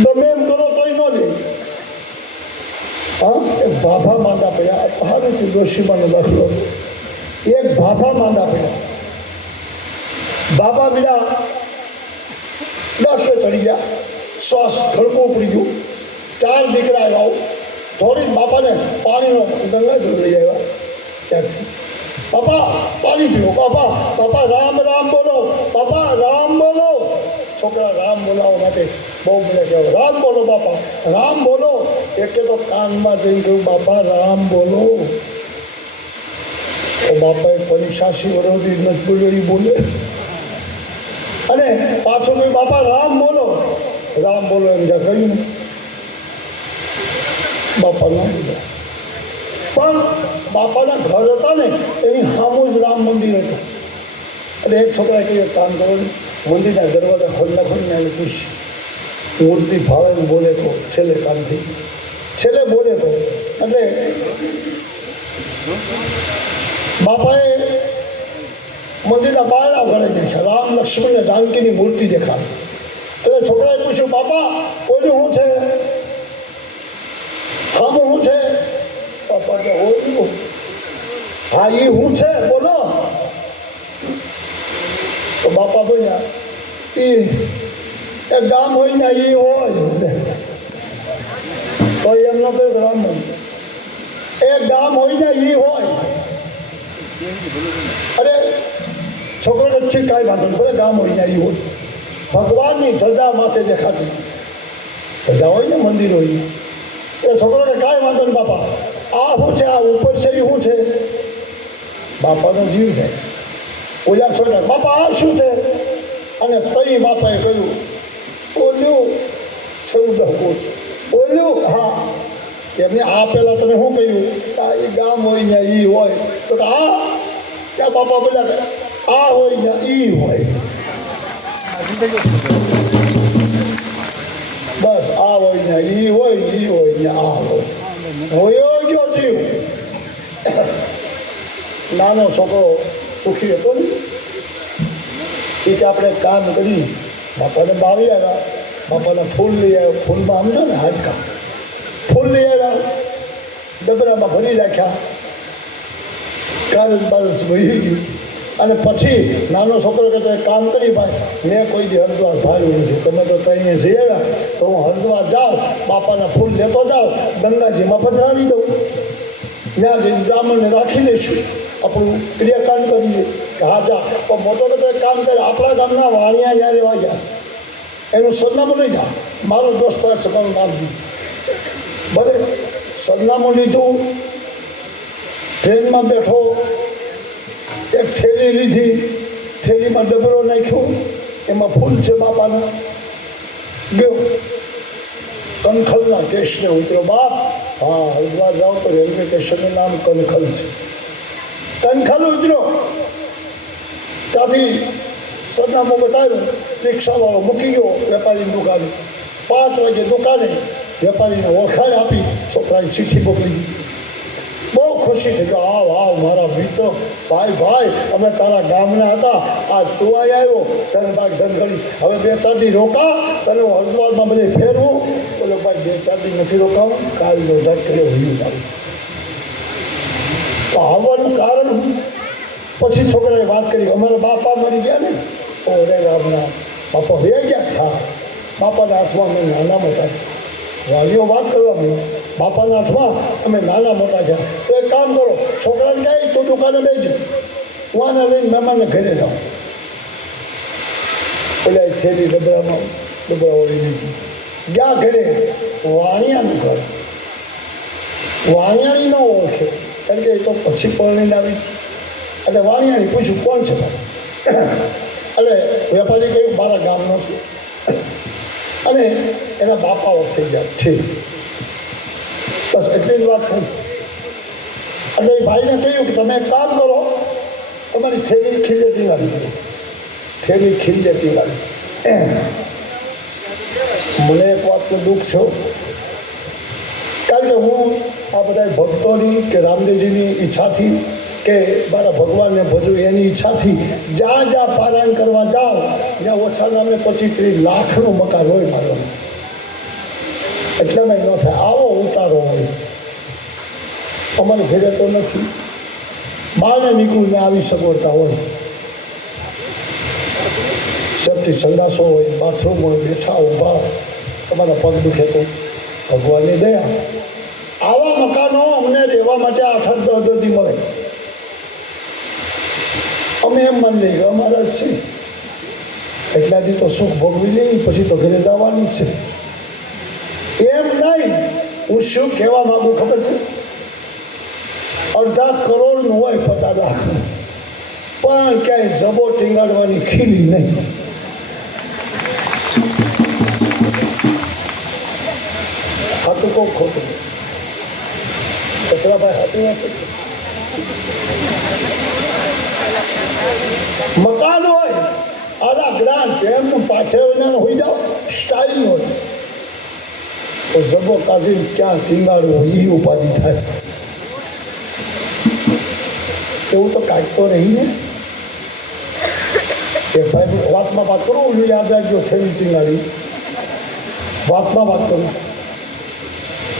ગમે એમ કરો તોય ન લે। હા, એક ભાભા માંદા પડ્યા, હારું ડોશીમાનો દાખલો, એક ભાભા માંદા પડ્યા, બાબા બીજા ડોક્ટર ચડી ગયા, શ્વાસ ખડકવું પડી ગયું, 4 દીકરા આવ્યા, થોડી બાપાને પાણીનો ગંગા જળ લઈ આવ્યા ત્યાંથી, પાપા પાણી પીવો, પાપા રામ રામ બોલો, પાપા રામ બોલો। છોકરા રામ બોલાવવા માટે બહુ મને કહેવાય રામ બોલો બાપા, રામ બોલો. એટલે તો કાનમાં જઈને કહ્યું બાપા રામ બોલો. તો બાપાએ 85 વર્ષથી નથી બોલ્યો એ બોલે. અને પાછું કહ્યું બાપા રામ બોલો, રામ બોલો એમ જ્યાં કહ્યું બાપા ના બોલ્યા. પણ બાપાના ઘર હતા ને એની સામું જ રામ મંદિર હતું. અને એક છોકરાએ કહ્યું કામ કરો ને મંદિરના દરવાજા ખોલના ખોલીને એને પૂછ મૂર્તિ ભાવે બોલે તો છેલ્લે કામથી છેલ્લે બોલે તો. એટલે બાપાએ મંદિરના બારણા ઘડે દેખ્યા, રામ લક્ષ્મણ ને જાનકીની મૂર્તિ દેખાડી. એટલે છોકરાએ પૂછ્યું બાપા ઓલું શું છે, સામું શું છે? બાપા કે ઓલું, હા એ શું છે બોલો. તો બાપા બોલ્યા એ ગામ હોય ને એ હોય તો એમ ન કહ્યું રામ મંદિર, એ ગામ હોય ને એ હોય. અરે છોકરો છે કાંઈ વાંધો નહીં, ભલે ગામ હોય ને એ હોય. ભગવાનની ધજા માથે દેખાતી ધજા હોય ને મંદિર હોય એ છોકરોને કાંઈ વાંધો નહીં બાપા. આ શું છે, આ ઉપર છે એ શું છે? બાપાનો જીવ છે. ઓલા છોકરા બાપા આ શું છે? અને તઈ બાપાએ કહ્યું ઓલ્યું શબ્દ ઓલ્યું. હા એમને આ પેલા તમે શું કહ્યું? આ એ ગામ હોય ને એ હોય. તો આ ત્યાં બાપા બોલ્યા આ હોય ને એ હોય. બસ આ હોય ને એ હોય, એ હોય ને આ હોય. હોયો ગયો જીવ. નાનો છોકરો સુખી હતો ને એ કે આપણે કામ કરી બાપાને બાવી આવ્યા, બાપાના ફૂલ લઈ આવ્યો. ફૂલમાં સમજો ને હાડકા ફૂલ લઈ આવ્યા, ડબરામાં ભરી રાખ્યા, કારસ બારસ વહી ગયું. અને પછી નાનો છોકરો કહેતો કામ કરી ભાઈ મેં કોઈ દી હરિદ્વાર ભાવ્યું નથી, તમે તો ત્યાં જઈ આવ્યા તો હું હરિદ્વાર જાઉં, બાપાના ફૂલ લેતો જાઉં, ગંગાજીમાં પધરાવી દઉં, ત્યાં જઈને બ્રાહ્મણને રાખી લઈશું, આપણું ક્રિયાકાંડ કરીએ. કે હા જા. પણ મોટો બધો એક કામ કરે, આપણા ગામના વાણિયા જ્યાં રહેવા ગયા એનું સરનામું લઈ જા, મારો દોસ્તાર છે મારું નામ દીધું. ભલે સરનામું લીધું, ટ્રેનમાં બેઠો, એક થેલી લીધી, થેલીમાં ડબરો નાખ્યો, એમાં ફૂલ છે બાપાના. ગયો કનખલના સ્ટેશને ઉતર્યો. બાપ હા હરિદ્વાર જાઓ તો રેલવે સ્ટેશનનું નામ કનખલ છે. કનખલ ઉતર્યો, ત્યાંથી સરનામું બતાવ્યું, રિક્ષાવાળો મૂકી ગયો વેપારીની દુકાને. 5 વાગે દુકાને વેપારીને ઓળખાણ આપી, છોકરાની ચિઠ્ઠી મોકલી. બહુ ખુશી થઈ ગયો, આવ આવ મારા મિત્ર, ભાઈ ભાઈ અમે તારા ગામના હતા, આ તું આવ્યો ધનભાગ ધનગડી, હવે 2-4 દી રોકા, તને હું હરિદ્વારમાં બધે ફેરવું. બોલો ભાઈ 2-4 દી નથી રોકાવું, કાલનો કરે હોયું તારું. તો આવવાનું કારણ પછી છોકરાએ વાત કરી, અમારા બાપા મરી ગયા ને. ઓરે ગામના બાપા વહી ગયા. હા બાપાના હાથમાં અમે નાના મોટા વાલીઓ વાત કરવા મળ્યું, બાપાના હાથમાં અમે નાના મોટા થયા. તો એક કામ કરો, છોકરાને જાય તો દુકાને બેસી હું આને લઈને મહેમાનને ઘરે જાઉં. પેલા થેલી ડબરા ઓળી દીધી, ગયા ઘરે. વાણિયાનું ઘર, વાણિયાની ન ઓળખે કારણ કે એ તો પછી પરણીને આવી. એટલે વાણિયાની પૂછ્યું કોણ છે ભાઈ? એટલે વેપારી કહ્યું મારા ગામનો છે. અને એના બાપાઓ થઈ ગયા. ઠીક, બસ એટલી જ વાત થઈ. એટલે એ ભાઈને કહ્યું કે તમે એક કામ કરો, તમારી થેલી ખીલેતી વાળી કરો, થેલી ખીલેતી વાળી. મને એક વાતનું દુઃખ છે, કારણ કે હું આ બધા ભક્તોની કે રામદેવજીની ઈચ્છાથી કે મારા ભગવાનને ભજવું એની ઈચ્છાથી જ્યાં જ્યાં પારાયણ કરવા જાઓ ત્યાં ઓછા નામે 25-30 લાખનું મકાન હોય મારું. એટલામાં ન થાય, આવો ઉતારો હોય. અમારે ઘરે તો નથી, બહારને નીકળીને આવી સગવડતા હોય, સેફટી સંડાસો હોય, બાથરૂમ હોય, બેઠા ઊભા, તમારા પગ દુખે તો ભગવાનની દયા. આવા મકાનો અમને રહેવા માટે 8-10 દી મળે. અમે એમ માની લઈએ અમારા જ છે. એટલાથી તો સુખ ભોગવી લઈ, પછી તો ઘરે જવાની જ છે. એમ નહીં. હું શું કહેવા માંગુ ખબર છે? અડધા કરોડનું હોય 50 લાખ, પણ ક્યાંય જબો ટીંગાડવાની ખીલી નહીં. હાથું કહું ખોટું? કચરાભાઈ હાથું નથી. મકાન હોય આલા ગ્રાન્ડ એમનું પાછળ હોઈ જાઓ, સ્ટાઇલ હોય તો જબો કાઢીને ક્યાં ટીંગાડવો એ ઉપાધિ થાય. એવું તો કાઢતો રહી ને. એ ભાઈ વાતમાં વાત કરું, યાદ રાખજો, થેલી ટીંગાડી વાતમાં વાત કરું.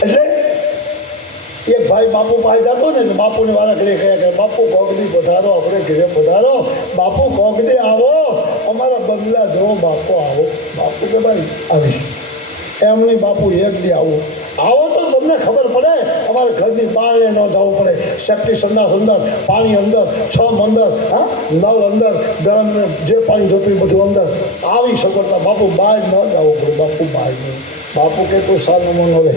એટલે એક ભાઈ બાપુ પાસે જતો ને, બાપુને વારા ઘરે કહ્યા કે બાપુ કોકડી પધારો, આપણે ઘરે પધારો, બાપુ કોકડી આવો, અમારા બંગલા જો, બાપુ આવો. બાપુ કે ભાઈ આવી. એમની બાપુ એક દી આવો તો તમને ખબર પડે. અમારે ઘરની બહાર ન જવું પડે, સેફ્ટી સંડાસ અંદર, પાણી અંદર, છમ અંદર, હા નળ અંદર, ગરમ જે પાણી જોતું એ બધું અંદર, આવી સગવડતા. બાપુ બહાર ન જવું પડે, બાપુ બહાર નહીં. બાપુ કે તું સારું મનો રહે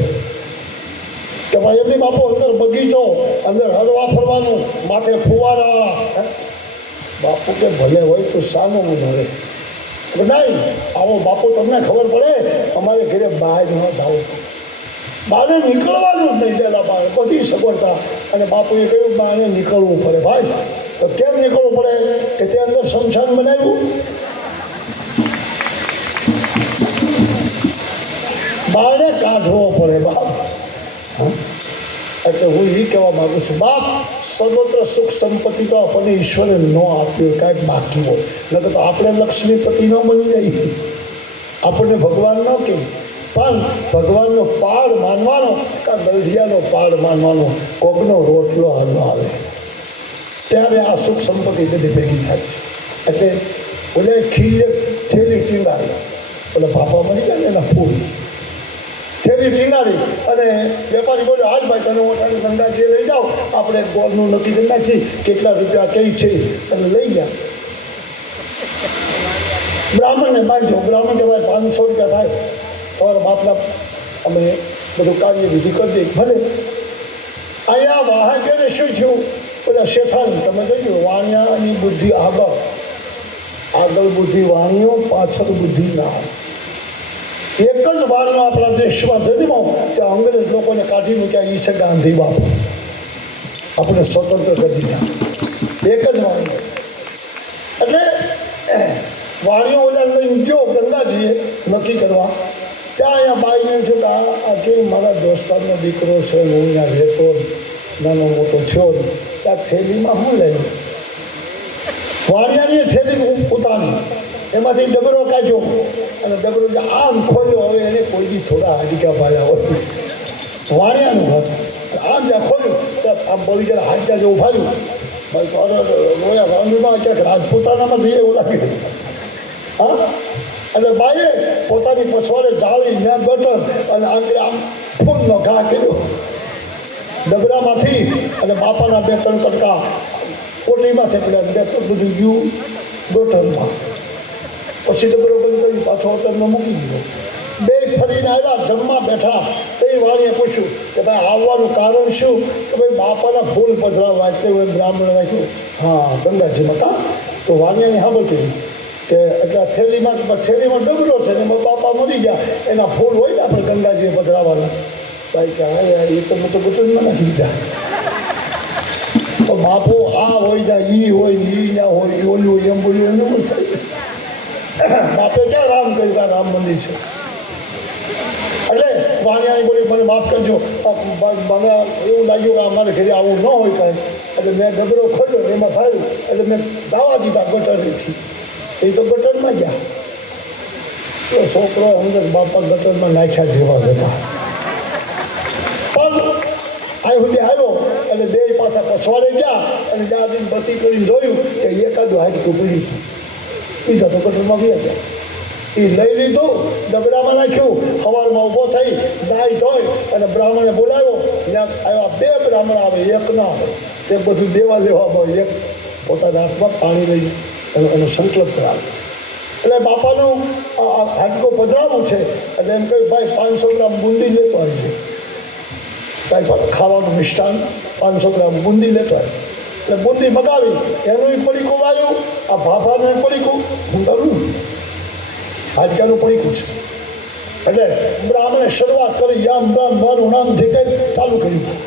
કે ભાઈ એમની બાપુ અંદર બગીચો, અંદર હરવા ફરવાનું, માથે ફુવારા. બાપુ કે ભલે હોય તો સાનું મનો રહે. નહીં આવો બાપુ, તમને ખબર પડે અમારે ઘરે બહાર ન જવું, બહાર નીકળવાનું જ નહીં દેતા, બહાર બધી સગવડતા. અને બાપુએ કહ્યું બહાર નીકળવું પડે. ભાઈ તો કેમ નીકળવું પડે? કે તે અંદર શમશાન બનાવ્યું, બહાર કાઢવો પડે બાપ. એટલે હું એ કહેવા માંગુ છું, બાપ સર્વત્ર સુખ સંપત્તિ તો આપણને ઈશ્વરે ન આપ્યું, કાંઈક બાકી હોય. નકર તો આપણે લક્ષ્મીપતિ ન બની જઈએ, આપણને ભગવાન ન કહે. પણ ભગવાનનો પાડ માનવાનો, કાં ગલઢિયાનો પાડ માનવાનો, કોકનો રોટલો હાલનો આવે, ત્યારે આ સુખ સંપત્તિ બધી ભેગી થાય. એટલે ઓલે ખીલે થેલી ટીંગાડી, એટલે ભાપા મળી જાય ને એના ફૂલ થેલી ટીંગાડી, અને વેપારી બોલ્યો હાલ ભાઈ તને ઓઠાની ગંગાજી લઈ જાઓ, આપણે ગોળનું નક્કી કરી નાખી કેટલા રૂપિયા કઈ છે, અને લઈ ગયા. બ્રાહ્મણને બાંધ્યો. બ્રાહ્મણ કે ભાઈ 500 રૂપિયા થાય, તમારા બાપના અમે બધું કાર્ય વિધિ કરી દઈએ. ભલે અહીંયા વાહકે શું થયું? બધા શેઠાણી તમે જોયું, વાણિયાની બુદ્ધિ આગળ બુદ્ધિ વાણીઓ, પાછળ બુદ્ધિ ના. એક જ વારનો આપણા દેશમાં જન્મો ત્યાં અંગ્રેજ લોકોને કાઢી મૂક્યા. એ છે ગાંધી બાપુ, આપણે સ્વતંત્ર કરી દીધા. એક જ વાણી. એટલે વાણીઓ ઓલા લઈને ગયો ગંગાજીએ નક્કી કરવા. ત્યાં અહીંયા બાઈને છે કે આ કેવું મારા દોસ્તારનો દીકરો છે, હું અહીંયા રહેતો નાનો મોટો થયો. ત્યાં થેલીમાં શું લઈ? વાણિયાની થેલી ઉતારી, એમાંથી ડબરો કાઢ્યો, અને ડબરો આમ ખોલ્યો. હવે એને કોઈ દી થોડા હાડિકા પાડ્યા હોય. વાણિયાનું ઘર આમ જ્યાં ખોલ્યું ત્યાં આમ બોલી ગયા હાડિકા જેવું ફાડ્યું. ભાઈ તો રોયા ગાંધીમાં ક્યાંક રાજપૂતાનામાંથી એવું લાગ્યું. હા, એટલે બાઈએ પોતાની પછવાડે જાળી ત્યાં ગટર, અને આગળ આમ ફૂલનો ઘા કર્યો ડબરામાંથી. અને બાપાના 2-3 કટકા કોટીમાંથી પડ્યા, 2 બધું ગયું ગટરમાં. પછી ડબરો બંધ કરી પાછો હોટલમાં મૂકી દીધો. 2 ફરીને આવ્યા, જમવા બેઠા. તો એ વાણીએ પૂછ્યું કે ભાઈ આવવાનું કારણ શું? તો ભાઈ બાપાના ફૂલ પધરા વાંચતે હોય બ્રાહ્મણ વાંચ્યું. હા, ગંગાજીમાં કા. તો વાણિયાની સાંભળતી કે એટલે થેલીમાં ડબરો છે ને એમાં બાપા મરી ગયા, એના ફૂલ હોય ને આપણે ગંગાજીએ પધરાવાના. ભાઈ કે હા યાર એ તો મેં તો ગુટરમાં નાખી દીધા. તો બાપુ આ હોય જાય, ઈ હોય ઈ ના હોય, ઓલું હોય એમ બોલ્યું એનું થાય. બાપે ક્યાં રામ કર્યું? કે રામ મંદિર છે. એટલે વાણિયાની બોલી મને માફ કરજો, મને એવું લાગ્યું કે અમારે ઘરે આવું ન હોય કાંઈ. એટલે મેં ડબરો ખોલ્યો, એમાં થયું. એટલે મેં દાવા દીધા ગટરથી. એ તો ગટરમાં ગયા. તો છોકરો અંદર બાપા ગટરમાં નાખ્યા જેવા હતા. પણ આ સુધી આવ્યો એટલે 2 પાછા પછવાડે ગયા, અને જ્યાં બત્તી કરીને જોયું કે એકાદું હાડકું પડી. બીજા તો ગટરમાં ગયા ગયા. એ લઈ લીધું, ડબરામાં નાખ્યું. સવારમાં ઊભો થઈ નાહી ધોઈ અને બ્રાહ્મણે બોલાવ્યો. ત્યાં આવ્યા 2 બ્રાહ્મણ આવે, એક ના આવે. તે બધું દેવા લેવામાં, એક પોતાના હાથમાં પાણી લઈ અને એનો સંકલ્પ કરાવે. એટલે બાપાનું હાડકો પધરાવું છે એટલે એમ કહ્યું ભાઈ 500 ગ્રામ બુંદી લેતો આવી કાંઈ ખાવાનું મિષ્ટાન 500 ગ્રામ બુંદી લેતો આવી એટલે બુંદી મગાવી એનું પડીકું વાયું આ ભાભાનું પડીકું હું કરું હાડકાનું પડીકું છે એટલે બ્રાહ્મણે શરૂઆત કરી યામ બામ મારું નામથી કંઈ ચાલુ કર્યું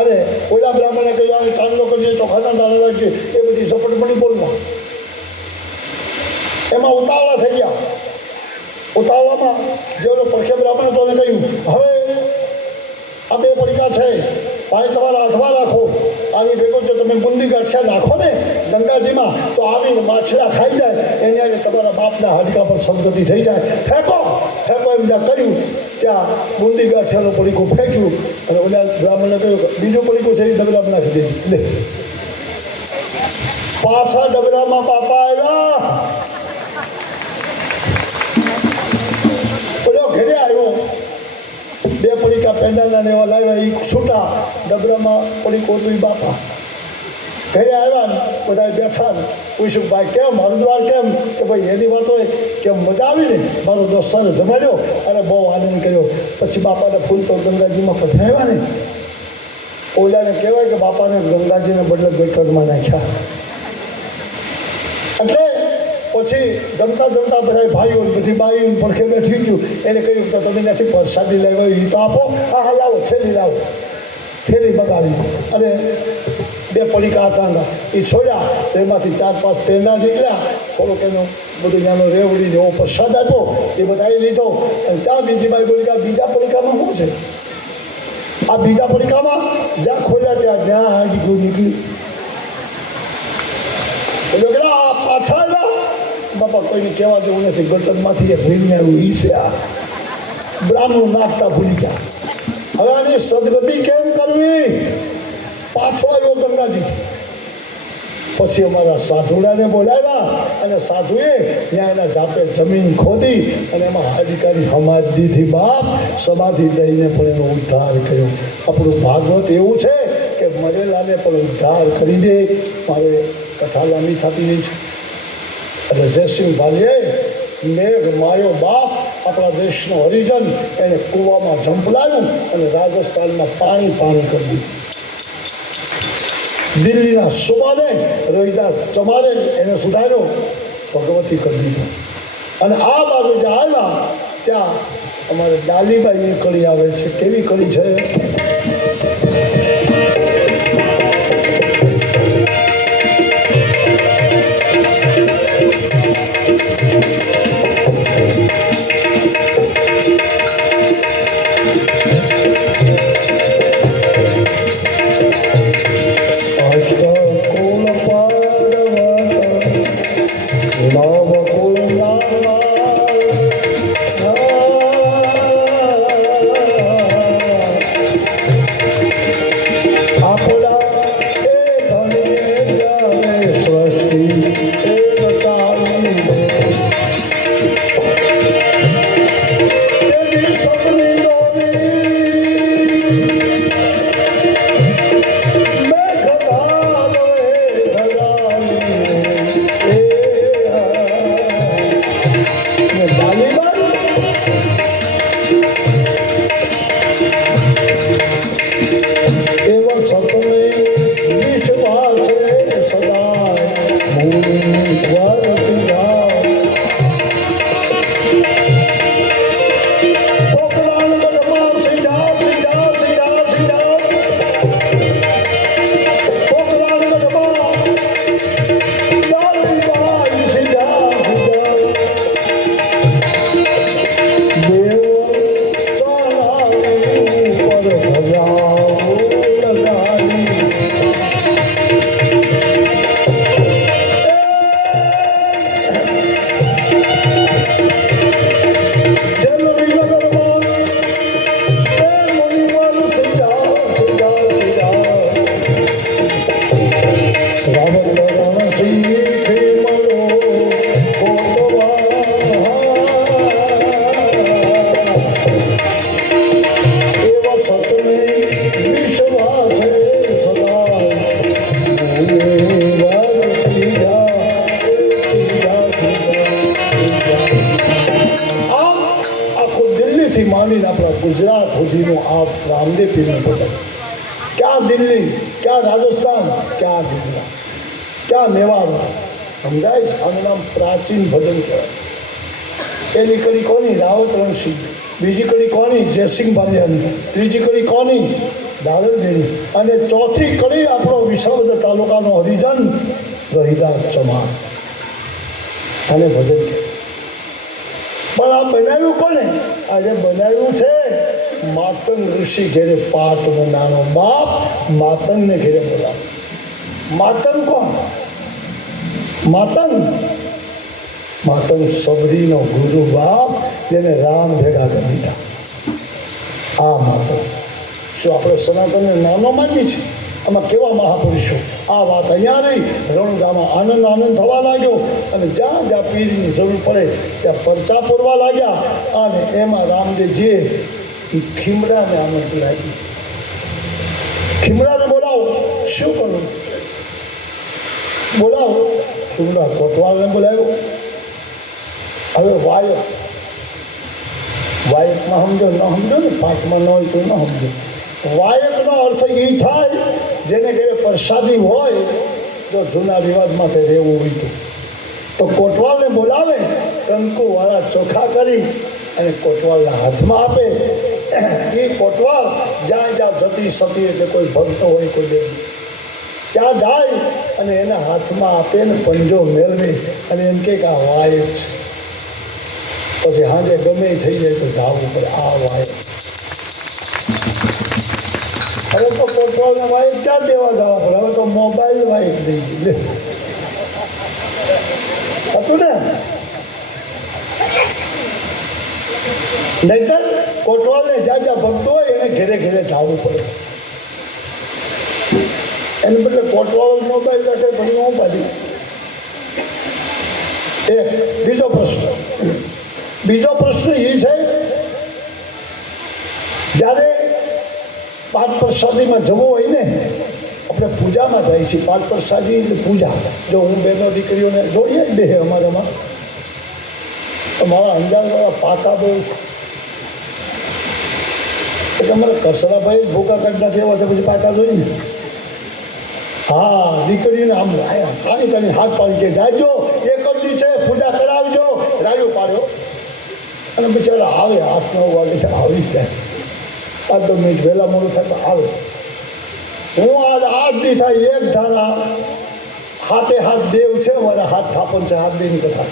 અને ઓલા બ્રાહ્મણે કહ્યું આવે ચાંદલો કરીએ ચોખાના દાણા લાગીએ એ બધી ઝપટમણી બોલવા એમાં ઉતાવળા થઈ ગયા ઉતાવળામાં જેઓનો પડખે બ્રાહ્મણે તો કહ્યું હવે આ 2 પડીકા છે ભાઈ તમારા હાથમાં રાખો આવી ભેગો જો તમે બુંદી ગાંઠિયા નાખો ને ગંગાજીમાં તો આવીને માછલા ખાઈ જાય એને તમારા બાપના હાડકા પર સદગતિ થઈ જાય ફેંકો ફેંકો એમ જ્યાં કર્યું ત્યાં બુંદી ગાંઠિયાનું પડીકું ફેંક્યું અને ઓલા બ્રાહ્મણે કહ્યું બીજું પડીકું છે એ ડબલામાં નાખી દીધું લે પાછા ડબલામાં બાપા આવ્યા ઓલો ઘરે આવ્યો 2 પડીકા પેંડાના એવા લાવ્યા એ છૂટા ડબરામાં પડીકો હતું એ બાપા ઘરે આવ્યા ને બધા બેઠા ને પૂછ્યું ભાઈ કેમ હરિદ્વાર કેમ કે ભાઈ એની વાત હોય કેમ મજા આવી ને મારો દોસ્તાને જમાડ્યો અને બહુ આનંદ કર્યો પછી બાપાને ફૂલ તો ગંગાજીમાં પધરાવ્યા ને ઓલાને કહેવાય કે બાપાને ગંગાજીને બદલે ગટરમાં નાખ્યા એટલે પછી જમતા જમતા બધા ભાઈઓ બધી બાઈઓ પડખે બેઠી ગયું એને કહ્યું કે તમે ત્યાંથી પ્રસાદી લેવા એ તો આપો હા લાવો થેલી બગાડી અને 2 પડીકા હતા એ છોડ્યા તેમાંથી 4-5 પેંડા નીકળ્યા થોડુંક એનું બધું ત્યાંનો રેવડી જેવો પ્રસાદ આપ્યો એ બધા લીધો અને ત્યાં બીજી બાઈ બોલી કે બીજા પડીકામાં શું છે આ બીજા પડીકામાં જ્યાં ખોલ્યા ત્યાં હાડકું નીકળ્યું એટલે આ પાછા આવ્યા બાપા કોઈને કહેવા જેવું નથી ગટરમાંથી ભીને આવ્યું ઈ છે આ બ્રાહ્મણ નાખતા ભૂલી ગયા હવે આની સદગતિ કેમ કરવી પાછો આવ્યો ગંગાજી પછી અમારા સાધુડાને બોલાવ્યા અને સાધુએ ત્યાં એના જાતે જમીન ખોદી અને એમાં હાડકાની સમાધિથી બાપ સમાધિ દઈને પણ એનો ઉદ્ધાર કર્યો આપણું ભાગવત એવું છે કે મરેલાને પણ ઉદ્ધાર કરી દે મારે કથા લાંબી થતી નહીં અને જયસિંહ ભાલીએ મેઘ માયો બાપ આપણા દેશનો હરિજન એને કૂવામાં ઝંપલાવ્યું અને રાજસ્થાનમાં પાણી કરી દીધું દિલ્હીના સુબાને રોહિદાસ ચમારે એને સુધાર્યો ભગવતી કરી દીધો અને આ બાજુ જે આવ્યા ત્યાં અમારે ડાલીબાઈની કડી આવે છે કેવી કડી છે વ્યક્તિને પોતાને ક્યાં દિલ્હી, ક્યાં રાજસ્થાન, ક્યાં ગુજરાત, ક્યાં મેવાડ, સમજાય છે? આનું નામ પ્રાચીન ભજન કહેવાય. પહેલી કડી કોની? રાવત વંશી. બીજી કડી કોની? જયસિંહ બાલિયાની. ત્રીજી કડી કોની? દાદરદેની. અને ચોથી કડી આપણો વિસાવદર તાલુકાનો હરિજન રહીદાસ ચૌહાણ. અને ભજન કે પણ આ બનાવ્યું કોને? આજે બનાવ્યું છે માતંગ ઋષિ ઘેરે પાટનો નાનો બાપ માતંગને ઘેરે બોલાવે. માતંગ કોણ? માતંગ માતંગ સબરીનો ગુરુ બાપ, જેને રામ ભેગા કરી દીધા. આ માતંગ. શું આપણે સનાતનને નાનો માનીએ છીએ? આમાં કેવા મહાપુરુષો! આ વાત અહીંયા રહી. રણગામાં આનંદ આનંદ થવા લાગ્યો અને જ્યાં જ્યાં પીરની જરૂર પડે ત્યાં પરચા પૂરવા લાગ્યા. અને એમાં રામદેવજીએ એ ખીમડાને આનંદ લાગી. ખીમડાને બોલાવો. શું કરવું? બોલાવો. ખીમડા કોટવાલને બોલાવ્યો. હવે વાયક, વાયકમાં સમજો ન સમજો ને, પાઠમાં ન હોય તો ન સમજો. વાયકનો અર્થ એ થાય જેને ઘરે પ્રસાદી હોય, જો જૂના રિવાજમાં તે રહેવું હોય તો કોટવાલને બોલાવે, કંકુવાળા ચોખા કરી અને કોટવાલના હાથમાં આપે. એ કોટવાલ જ્યાં જ્યાં જતી સતી એટલે કોઈ ભક્ત હોય, કોઈ દેવી, ત્યાં જાય અને એના હાથમાં આપે ને પંજો મેળવે અને એમ કે આ વાયક છે. પછી હાજે ગમે થઈ જાય તો જવું પડે. આ વાયક. હવે તો કોટવાલને વાયક ક્યાં દેવા જવા પડે? હવે તો મોબાઈલ વાયક દઈ દીધું હતું ને. નહીતર કોટવાલને જ્યાં જ્યાં ભક્તો હોય એને ઘેરે ઘેરે જવું પડે. એને બદલે કોટવાલ મોબાઈલ રાખે પછી હું પાડી. એક બીજો પ્રશ્ન એ છે, જ્યારે પાઠ પ્રસાદીમાં જવું હોય ને, આપણે પૂજામાં જાય છે. પાઠ પ્રસાદી એટલે પૂજા. જો હું બહેનો દીકરીઓને જોડીએ બે અમારામાં, તો મારા અંદાજવાળા પાકા બહુ એટલે અમારે કસરાભાઈ ભૂકા કાઢ નાખે એવા છે. પછી પાકા જોઈએ. હા, દીકરીને આમ પાણી પાણી હાથ પાડી કે જાજો, એક જ દી છે, પૂજા કરાવજો. રાયું પાડ્યો અને બિચારા આવે 8-9 વાગે આવી જાય. 5 મિનિટ વહેલા મોડું થાય તો આવે. હું આજ 8 દી થાય એક ધારા હાથે હાથ દેવ છે અમારા. હાથ થાપણ છે, હાથ દેવની કથા.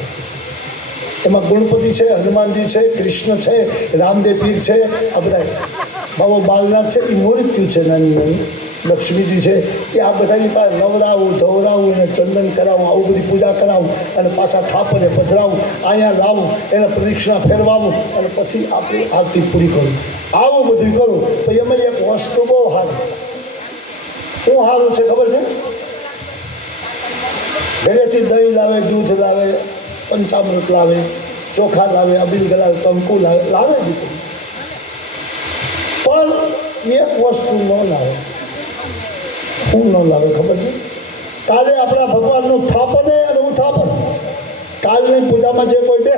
એમાં ગણપતિ છે, હનુમાનજી છે, કૃષ્ણ છે, રામદેવ પીર છે, આ બધા બાબા બાલનાથ છે. એ મૂર્તિઓ છે નાની નાની. લક્ષ્મીજી છે. એ આ બધાની પાસે નવડાવું, ધવડાવું, એને ચંદન કરાવું, આવું બધી પૂજા કરાવું અને પાછા થાપને પધરાવું, અહીંયા લાવું, એને પ્રદક્ષિણા ફેરવાવું અને પછી આપણી આરતી પૂરી કરું. આવું બધું કરું. તો એમાં એક વસ્તુ બહુ સારી. શું સારું છે ખબર છે? ઘરેથી દહીં લાવે, દૂધ લાવે, પંચામૃત લાવે, ચોખા લાવે, અબીલ ગલાવે, કંકુ લાવે દીકરી. પણ એક વસ્તુ ન લાવે. શું ન લાવે ખબર છે? કાલે આપણા ભગવાનનું થાપને અને ઉથાપન. કાલની પૂજામાં જે કોઈ દે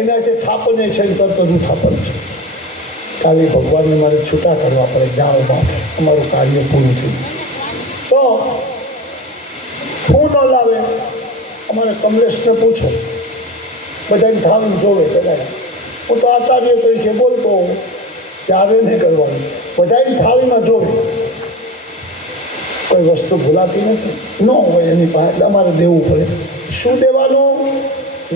એનાથી થાપને છે, તરતનું થાપન છે. કાલે ભગવાનને મારે છૂટા કરવા પડે. જાઓ બાપ, અમારું કાર્ય પૂરું થયું. તો શું ન લાવે? અમારે કમલેશને પૂછો, બધાને થાળું જોવે. કદાચ હું તો આચાર્ય તરીકે બોલતો હોઉં ત્યારે નહીં કરવાનું. બધાની થાળીમાં જોવે. કોઈ વસ્તુ ભૂલાતી નથી. ન હોય એની પાસે અમારે દેવું પડે. શું દેવાનું?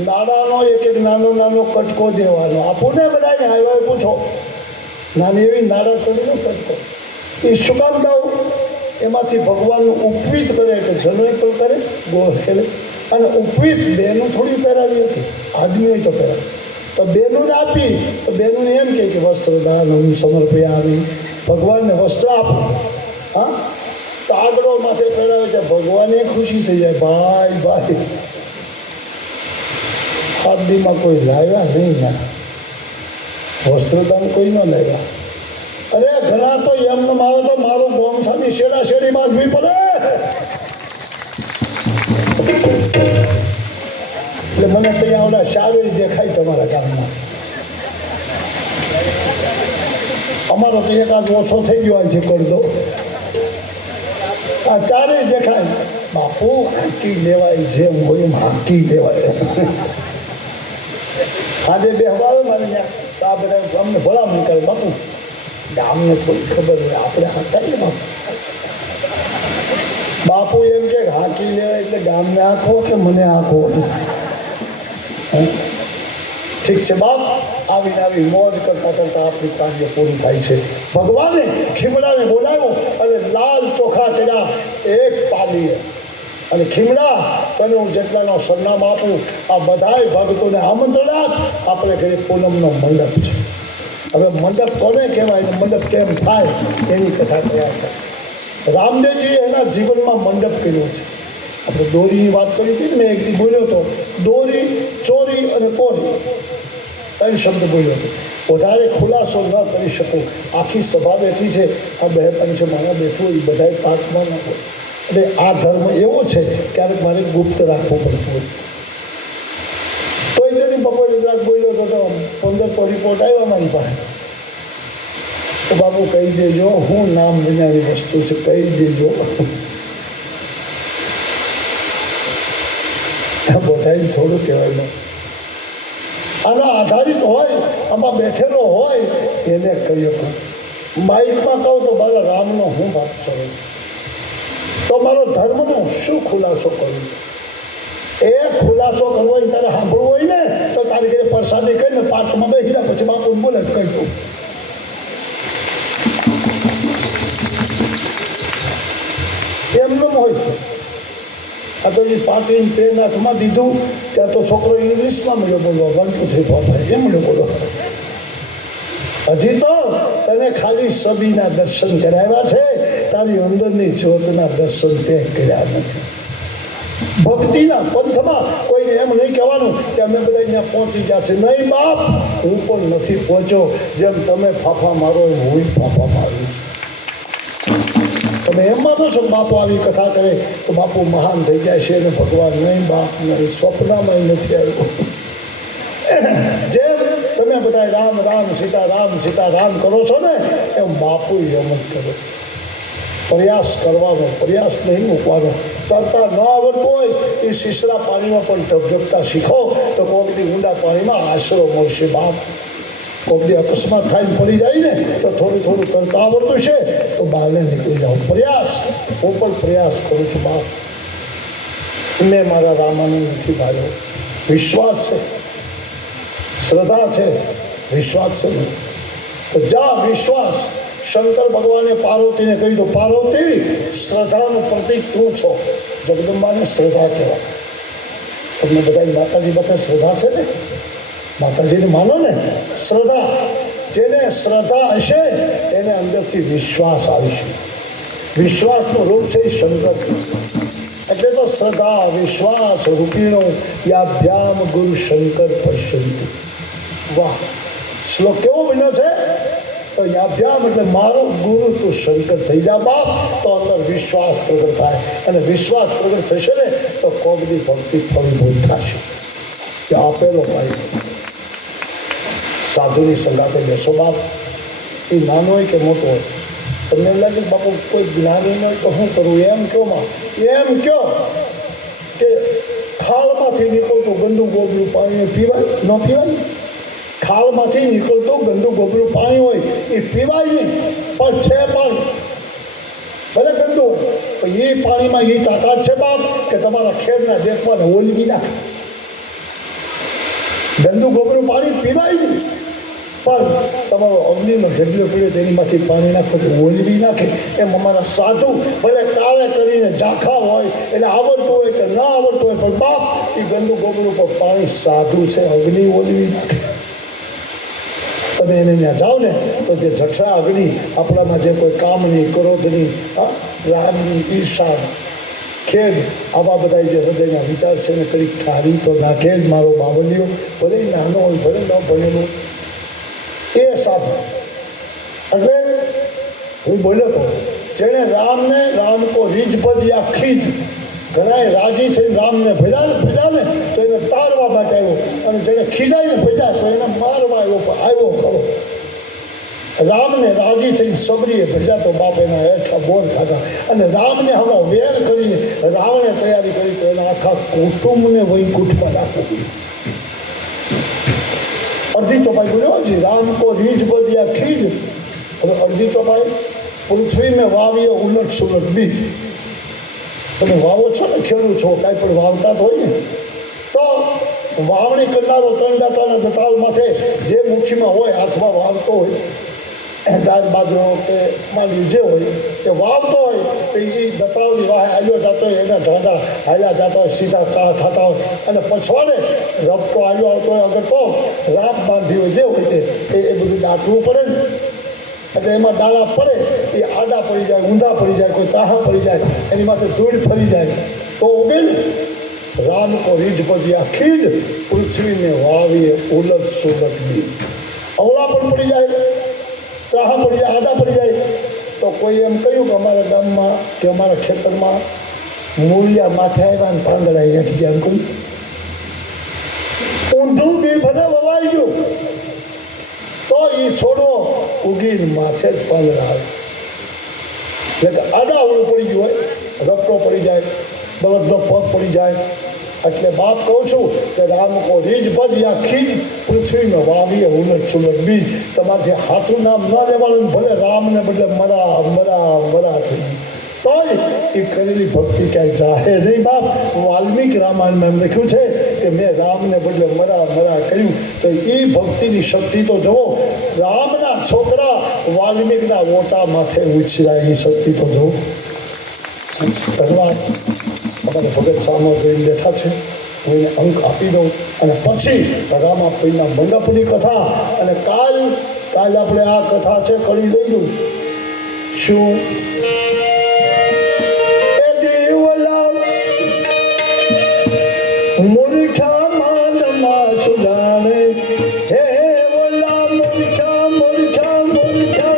નાણાંનો એક નાનો નાનો કટકો દેવાનો. આપું ને બધાને આવ્યા પૂછો. નાની એવી નાણાં ચડીનો કટકો. એ શું કામ દઉં? એમાંથી ભગવાનનું ઉપવીત કરે કે જનોય પણ કરે, ગોળ ખેલે. અને ઉપવીત બેનું થોડી પહેરાવી હતી, આદમીઓ તો પહેરાવી. તો બેનું આપી તો બેનું એમ કે વસ્ત્રદાન સમર્પયામી, ભગવાનને વસ્ત્ર આપો. હા, તો આગળો માથે પહેરાવે છે, ભગવાને ખુશી થઈ જાય. ભાઈ ભાઈ આદમીમાં કોઈ લાવ્યા નહીં ના, વસ્ત્રદાન કોઈ ન લાવ્યા. અરે ઘણા તો એમને આવે તો મારું ગોમસાની શેડા શેડી બાંધવી પડે. એટલે મને ત્યાં ઓલા શાવેરી દેખાય તમારા ગામમાં. અમારો તો એકાદ ઓછો થઈ ગયો અહીંથી કરજો. આ ચારેય દેખાય. બાપુ હાંકી લેવાય, જેમ હોય એમ હાંકી લેવાય. આજે બે હવાવે મારે ત્યાં આ બધા અમને ભલામણ કરે, બાપુ ગામને થોડી ખબર હોય, આપણે હાંકાઈએ બાપુ. બાપુ એમ કે હાંકી લેવાય એટલે ગામને આંખો કે મને આંખો. ઠીક છે બાપ, આવીને આવી મોજ કરતા કરતા આપણી કાર્ય પૂરું થાય છે. ભગવાને ખીમડાને બોલાવ્યો અને લાલ ચોખા કર્યા એક પાલીએ. અને ખીમડા, તને હું જેટલાનો સરનામ આપું, આ બધાય ભક્તોને આમંત્રણ આપ. આપણે કહીએ પૂનમનો મંડપ છે. હવે મંડપ કોને કહેવાય, મંડપ કેમ થાય એની કથા તૈયાર થાય. રામદેવજીએ એના જીવનમાં મંડપ કર્યો છે. આપણે દોરીની વાત કરી હતી ને, એક દી બોલ્યો હતો, દોરી, ચોરી અને કોરી, ત્રણ શબ્દ બોલ્યો હતો. વધારે ખુલાસો ન કરી શકું. આખી સભા બેઠી છે, આ 2-500 માણસ બેઠું, એ બધાય પાકમાં ન હોય. એટલે આ ધર્મ એવો છે, ક્યારેક મારે ગુપ્ત રાખવું પડતું હોય. તો એ જણી બપોરે ગુજરાત બોલ્યો હતો, તો 15 રિપોર્ટ આવ્યો મારી પાસે. તો બાપુ કહી દેજો, હું નામ વિનાની વસ્તુ છે, કહી દેજો. બધાને થોડું કહેવાય. આના આધારિત હોય, આમાં બેઠેલો હોય એને કહી શકું. માઇકમાં કહું તો મારા રામનો હું વાત કરું, તો મારો ધર્મનો શું ખુલાસો કરું? એ ખુલાસો કરવો હોય તારે સાંભળવું હોય ને, તો તારી ઘરે પ્રસાદી કહીને પાઠમાં બેસી જાય, પછી બાપુ બોલે કહી દઉં. એમનું હોય છે. આ તો જે પાટીને પેન હાથમાં દીધું, ત્યાં તો છોકરો ઇંગ્લિશમાં મળ્યો બોલો, 1 2 3 4 5 એમ મળ્યો બોલો. હજી તો તને ખાલી સબીના દર્શન કરાવ્યા છે, તારી અંદરની જ્યોતના દર્શન તે કર્યા નથી. ભક્તિના પંથમાં કોઈને એમ નહીં કહેવાનું કે અમે બધા અહીંયા પહોંચી ગયા છે. નહીં બાપ, હું પણ નથી પહોંચ્યો. જેમ તમે ફાફા મારો એમ હું ફાફા મારું. તમે એમ માનો છો બાપુ આવી કથા કરે તો બાપુ મહાન થઈ જાય છે અને ભગવાન? નહીં બાપ, નહીં, સ્વપ્નમાં નથી આવ્યું. જેમ તમે બધા રામ રામ સીતા રામ કરો છો ને, એમ બાપુ એમ જ કરો. પ્રયાસ કરવાનો, પ્રયાસ નહીં મૂકવાનો. તરતા ન આવડતું હોય એ શીશરા પાણીમાં પણ ઢબઢબતા શીખો, તો કોઈકની ઊંડા પાણીમાં આશરો મળશે બાપ. કોઈકની અકસ્માત થઈને પડી જાય ને, તો થોડું તરતા આવડતું છે તો બહારને નીકળી જાઓ. પ્રયાસ, હું પણ પ્રયાસ કરું છું બાપ. મેં મારા રામાને નથી ભાર્યો. વિશ્વાસ છે, શ્રદ્ધા છે, વિશ્વાસ છે. તો જા વિશ્વાસ. શંકર ભગવાને પાર્વતીને કહ્યું તો પાર્વતી, શ્રદ્ધાનું પ્રતિક તું છો. જગદંબાને શ્રદ્ધા કહેવાય. તમને બધા માતાજી બધા શ્રદ્ધા છે ને, માતાજીને માનો ને. શ્રદ્ધા, જેને શ્રદ્ધા હશે એને અંદરથી વિશ્વાસ આવશે. વિશ્વાસનું રૂપ છે શંકર. એટલે તો શ્રદ્ધા વિશ્વાસ રૂપીણો યાભ્યામ ગુરુ શંકર પશ્યંતિ. વાહ, શ્લોક કેવો બન્યો છે? તો યાભ્યામ એટલે મારો ગુરુ તું શંકર થઈ જા બાપ. તો અંદર વિશ્વાસ પ્રગટ થાય, અને વિશ્વાસ પ્રગટ થશે ને તો કોગની ભક્તિ ફળીભૂત થશે. કે આપેલો ભાઈ સાધુની સંગાતે બેસો બાપ. એ નાનો હોય કે મોટો હોય, તમને એમ લાગે બાપુ કોઈ જ્ઞાની હોય તો શું કરવું? એમ કયો માં, એમ કયો કે ખાલમાંથી નીકળતું ગંદુ ગોબરું પાણી પીવાય? ન પીવાય. ખાલમાંથી નીકળતું ગંદુ ગોબરું પાણી હોય એ પીવાય નહીં, પણ છે પાણી ભલે ગંદુ હોય, પણ એ પાણીમાં એ તાકાત છે બાપ કે તમારા ખેડના દેખવાને ઓલવી નાખે. ગંદુ ગોબરું પાણી પીવાય નહીં, પણ તમારો અગ્નિનો ઢેબલો પીડ્યો તેનીમાંથી પાણી નાખો તો ઓલવી નાખે. એમ અમારા સાધુ ભલે કાળે કરીને ઝાંખા હોય, એટલે આવડતું હોય કે ન આવડતું હોય, પણ બાપ એ ગંદુ ગોબરું પર પાણી સાધુ છે, અગ્નિ ઓલવી નાખે. તમે એને ત્યાં જાઓ ને તો જે જઠરા અગ્નિ આપણામાં જે કોઈ કામની, ક્રોધની, રાગની, ઈર્ષા, ખેદ, આવા બધા જે હૃદયના વિચાર છે ને કરી ઠારી તો નાખે જ મારો બાવલીઓ. ભલે નાનો હોય, ભલે ન ભણેલો, એ સાધુ. એટલે હું બોલ્યો તો જેણે રામને રામ કો રીજ ભજ્યા ખીજ, ઘણા રાજી થઈને રામને ભજ્યા ને તો એને તારવા માટે આવ્યો, અને જેને ખીજાઈને ભજ્યા તો એને મારવા આવ્યો ખરો. રામને રાજી થઈ સબરીએ ભેજા તો બાપ એના હેઠા બોર ખાધા અને રામને હવે વેર કરીને રાવણે તૈયારી કરી તો એના આખા કુટુંબને વૈકુંઠમાં રાખવું. અડધી ચોપાઈ બોલ્યો છે રામ કો રીઝ બદિયા ખીજ. હવે અડધી ચોપાઈ પૃથ્વી મેં વાવીએ ઉલટ સુલટ બીજ. તમે વાવો છો ને, ખેડૂત છો, કાંઈ પણ વાવતા જ હોય ને, તો વાવણી કરનારો ત્રણ દાતાના દતાલ માથે જે મુઠ્ઠીમાં હોય હાથમાં વાવતો હોય દાળ બાજરો કે માંડવી જે હોય એ વાવતો હોય તો એ દતાવની વાહે હાલ્યો જતો હોય, એના ઢાંડા હાલ્યા જતા હોય, સીધા કા થતા હોય અને પછવાડે રપટો હાલ્યો આવતો હોય, અગર તો રાપ બાંધી હોય જે હોય તે એ બધું દાટવું પડે ને. એટલે એમાં દાણા પડે એ આડા પડી જાય, ઊંધા પડી જાય, કોઈ તાહા પડી જાય, એની માથે ધૂળ ફરી જાય તો ઉગે ને. રામ કો રીઝ બદિયા ખીજ પૃથ્વીને વાવીએ ઉલટ સુલટ બીજ. અવળા પણ પડી જાય, તાહા પડી જાય, આડા પડી જાય તો કોઈ એમ કહ્યું કે અમારા ગામમાં કે અમારા ખેતરમાં મૂળિયા માથે આવ્યા ને પાંદડા હેઠ ગયા. કોઈ ઊંધું બી ભલે વવાઈ ગયું તો એ છોડો ઉગીને માથે જ પાંદડા આવે. એટલે આડા અવળું પડી ગયું હોય, રપટો પડી જાય, બળદનો પગ પડી જાય. એટલે બાપ કહું છું કે રામ કો રીઝ બદિયા ખીજ પૃથ્વીમાં વાવીએ ઉલટ સુલટ બીજ. તમારથી હાથું નામ ન લેવાનું, ભલે રામને બદલે મરા મરા મરા થઈ તોય એ કરેલી ભક્તિ ક્યાંય જાહેર નહીં. બાપ વાલ્મીકી રામાયણમાં એમ લખ્યું છે કે મેં રામને બદલે મરા મરા કર્યું. તો એ ભક્તિની શક્તિ તો જુઓ, રામના છોકરા વાલ્મીકીના ઓટા માથે ઉછરાય એ શક્તિ તો જુઓ. ધન્યવાદ. અમારે ભગત સામો જોઈને બેઠા છે, હું એને અંક આપી દઉં અને પછી રામાપીના મંડપની કથા અને કાલ આપણે આ કથા છે કરી લઈ દઉં. શું એ દેવલા મૂર્ખા માનમાં સુજાણે, હે ઓલા મૂર્ખા મૂર્ખા મૂર્ખા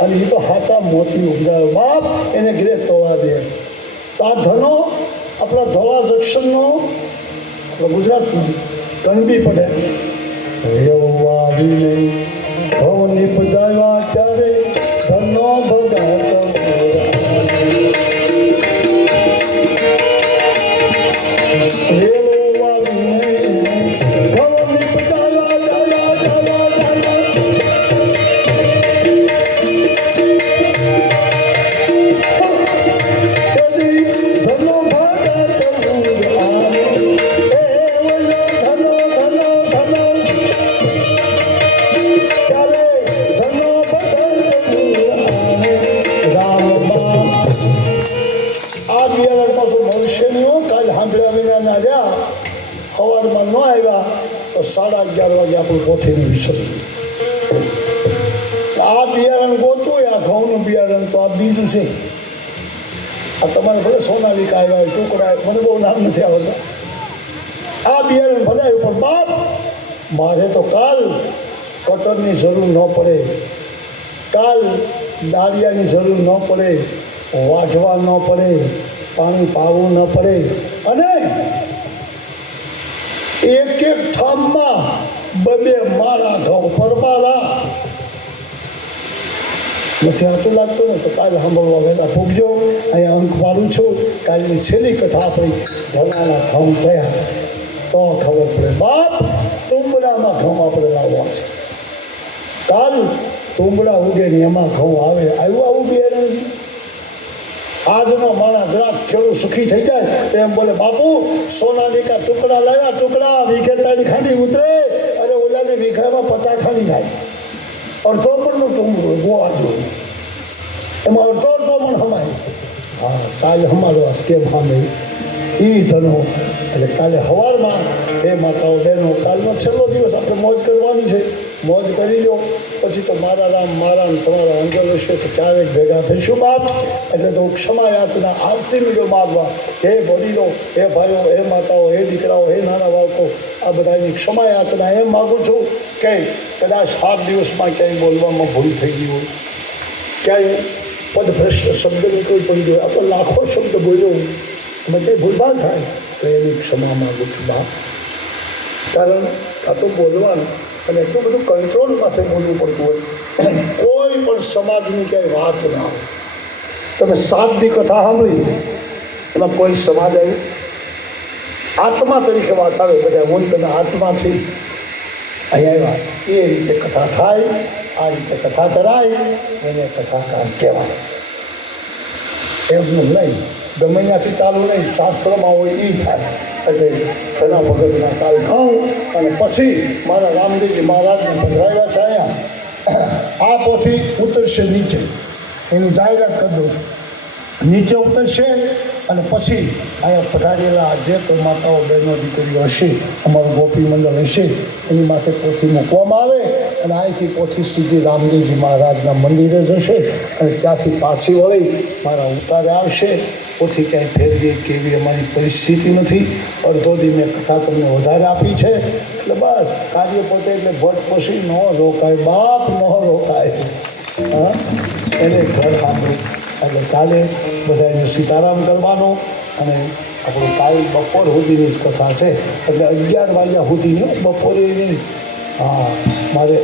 અને એ તો હાથા મોતી ઉગડાયો બાપ એને ઘરે તોવા દે. તો આ ધનો આપણા ધોળા જંકશનનો ગુજરાત કણબી પડે એવું આવી નહીં. ધો નિપજાવ્યા ત્યારે ધનો સવારમાં ન આવ્યા તો 11:30 વાગે આપણું પોથીનું વિસર્જન. આ બિયારણ ગોતું, આ ઘઉંનું બિયારણ તો આ બીજું છે. આ તમારે ભલે સોનાલિકા આવ્યા ટુકડા, મને બહુ નામ નથી આવડતા. આ બિયારણ ભલાયું, પણ બાપ મારે તો કાલ કટરની જરૂર ન પડે, કાલ દાળિયાની જરૂર ન પડે, વાઢવા ન પડે, પાણી પાવું ન પડે, અને એક એક ઠામમાં 2 માળા ઘઉં પરબારા. નથી આટલું લાગતું ને તો કાલે સાંભળવા વહેલા પૂગજો. અહીંયા અંક પાડું છું. કાલની છેલ્લી કથા આપણી ધનાના ઘઉં થયા તો ખબર પડે. બાપ તુંબડામાં ઘઉં આપણે લાવવા છે. કાલ તુંબડા ઉગે ને એમાં ઘઉં આવે. આવ્યું આવું બિયારણ. આજનો માણસ જરાક ખેડૂત સુખી થઈ જાય તો એમ બોલે, બાપુ સોનાલિકા ટુકડા લાવ્યા, ટુકડા વીઘે 3 ખાંડી ઉતરે, અને ઓલાની વીઘામાં 50 ખાંડી થાય. અડધો પણનું ટુંબડું ગોવા જોયું, એમાં અડધો પણ હમાય. હા, કાલે અમારો સ્કેમ સામે એ ધનો. એટલે કાલે સવારમાં એ માતાઓ બહેનો, કાલનો છેલ્લો દિવસ આપણે મોજ કરવાની છે. મોજ કરી લો, પછી તો મારા રામ મારા તમારા અંગલ હશે તો ક્યારેક ભેગા થઈશું બાપ. એટલે તો ક્ષમા યાચના આવતી મિલ્યો માગવા. હે વડીલો, હે ભાઈઓ, હે માતાઓ, હે દીકરાઓ, હે નાના બાળકો, આ બધાની ક્ષમા યાચના એમ માગું છું કે કદાચ 7 દિવસમાં ક્યાંય બોલવામાં ભૂલ થઈ ગઈ હોય, ક્યાંય પદભ્રષ્ટ શબ્દ નીકળી પડી ગયો, આપણે લાખો શબ્દ બોલ્યો, બધે ભૂલભાલ થાય તો એની ક્ષમા માગું છું બાપ. કારણ આ તો બોલવાનું અને એટલું બધું કંટ્રોલ પાસે બોલવું પડતું હોય. કોઈ પણ સમાજની ક્યાંય વાત ના આવે. તમે 7 દી કથા સાંભળી, એમાં કોઈ સમાજ આવ્યું? આત્મા તરીકે વાત આવે. બધા હું તમે આત્માથી અહીંયા આવ્યા, એ રીતે કથા થાય, આ રીતે કથા કરાય, એને કથાકાર કહેવાય. એમનું નહીં, ગમે ત્યાંથી ચાલુ નહીં, શાસ્ત્રમાં હોય એ થાય. એટલે ઘણા ભગતના કાલ ખાઉં અને પછી મારા રામદેવજી મહારાજને પધરાવ્યા છે અહીંયા. આ પોથી ઉતરશે નીચે, એની જાહેરાત કરી દઉં છું. નીચે ઉતરશે અને પછી અહીંયા પધારેલા જે કોઈ માતાઓ બહેનો દીકરીઓ હશે, અમારું ગોપી મંડળ હશે, એની માથે પોથી મૂકવામાં આવે અને અહીંથી પોથી સીધી રામદેવજી મહારાજના મંદિરે જશે અને ત્યાંથી પાછી વળી મારા ઉતારે આવશે. પોથી ક્યાંય ફેરવી કેવી અમારી પરિસ્થિતિ નથી. અડધો દી મેં કથા તમને વધારે આપી છે. એટલે બસ કાર્ય પોતે એટલે ભટ પછી ન રોકાય બાપ, ન રોકાય. હા, એને ઘર સાંભળ્યું. એટલે કાલે બધાને સીતારામ કરવાનો અને આપણું કાલ બપોર સુધીની જ કથા છે. એટલે 11 વાગ્યા સુધીની, બપોરે નહીં. હા, મારે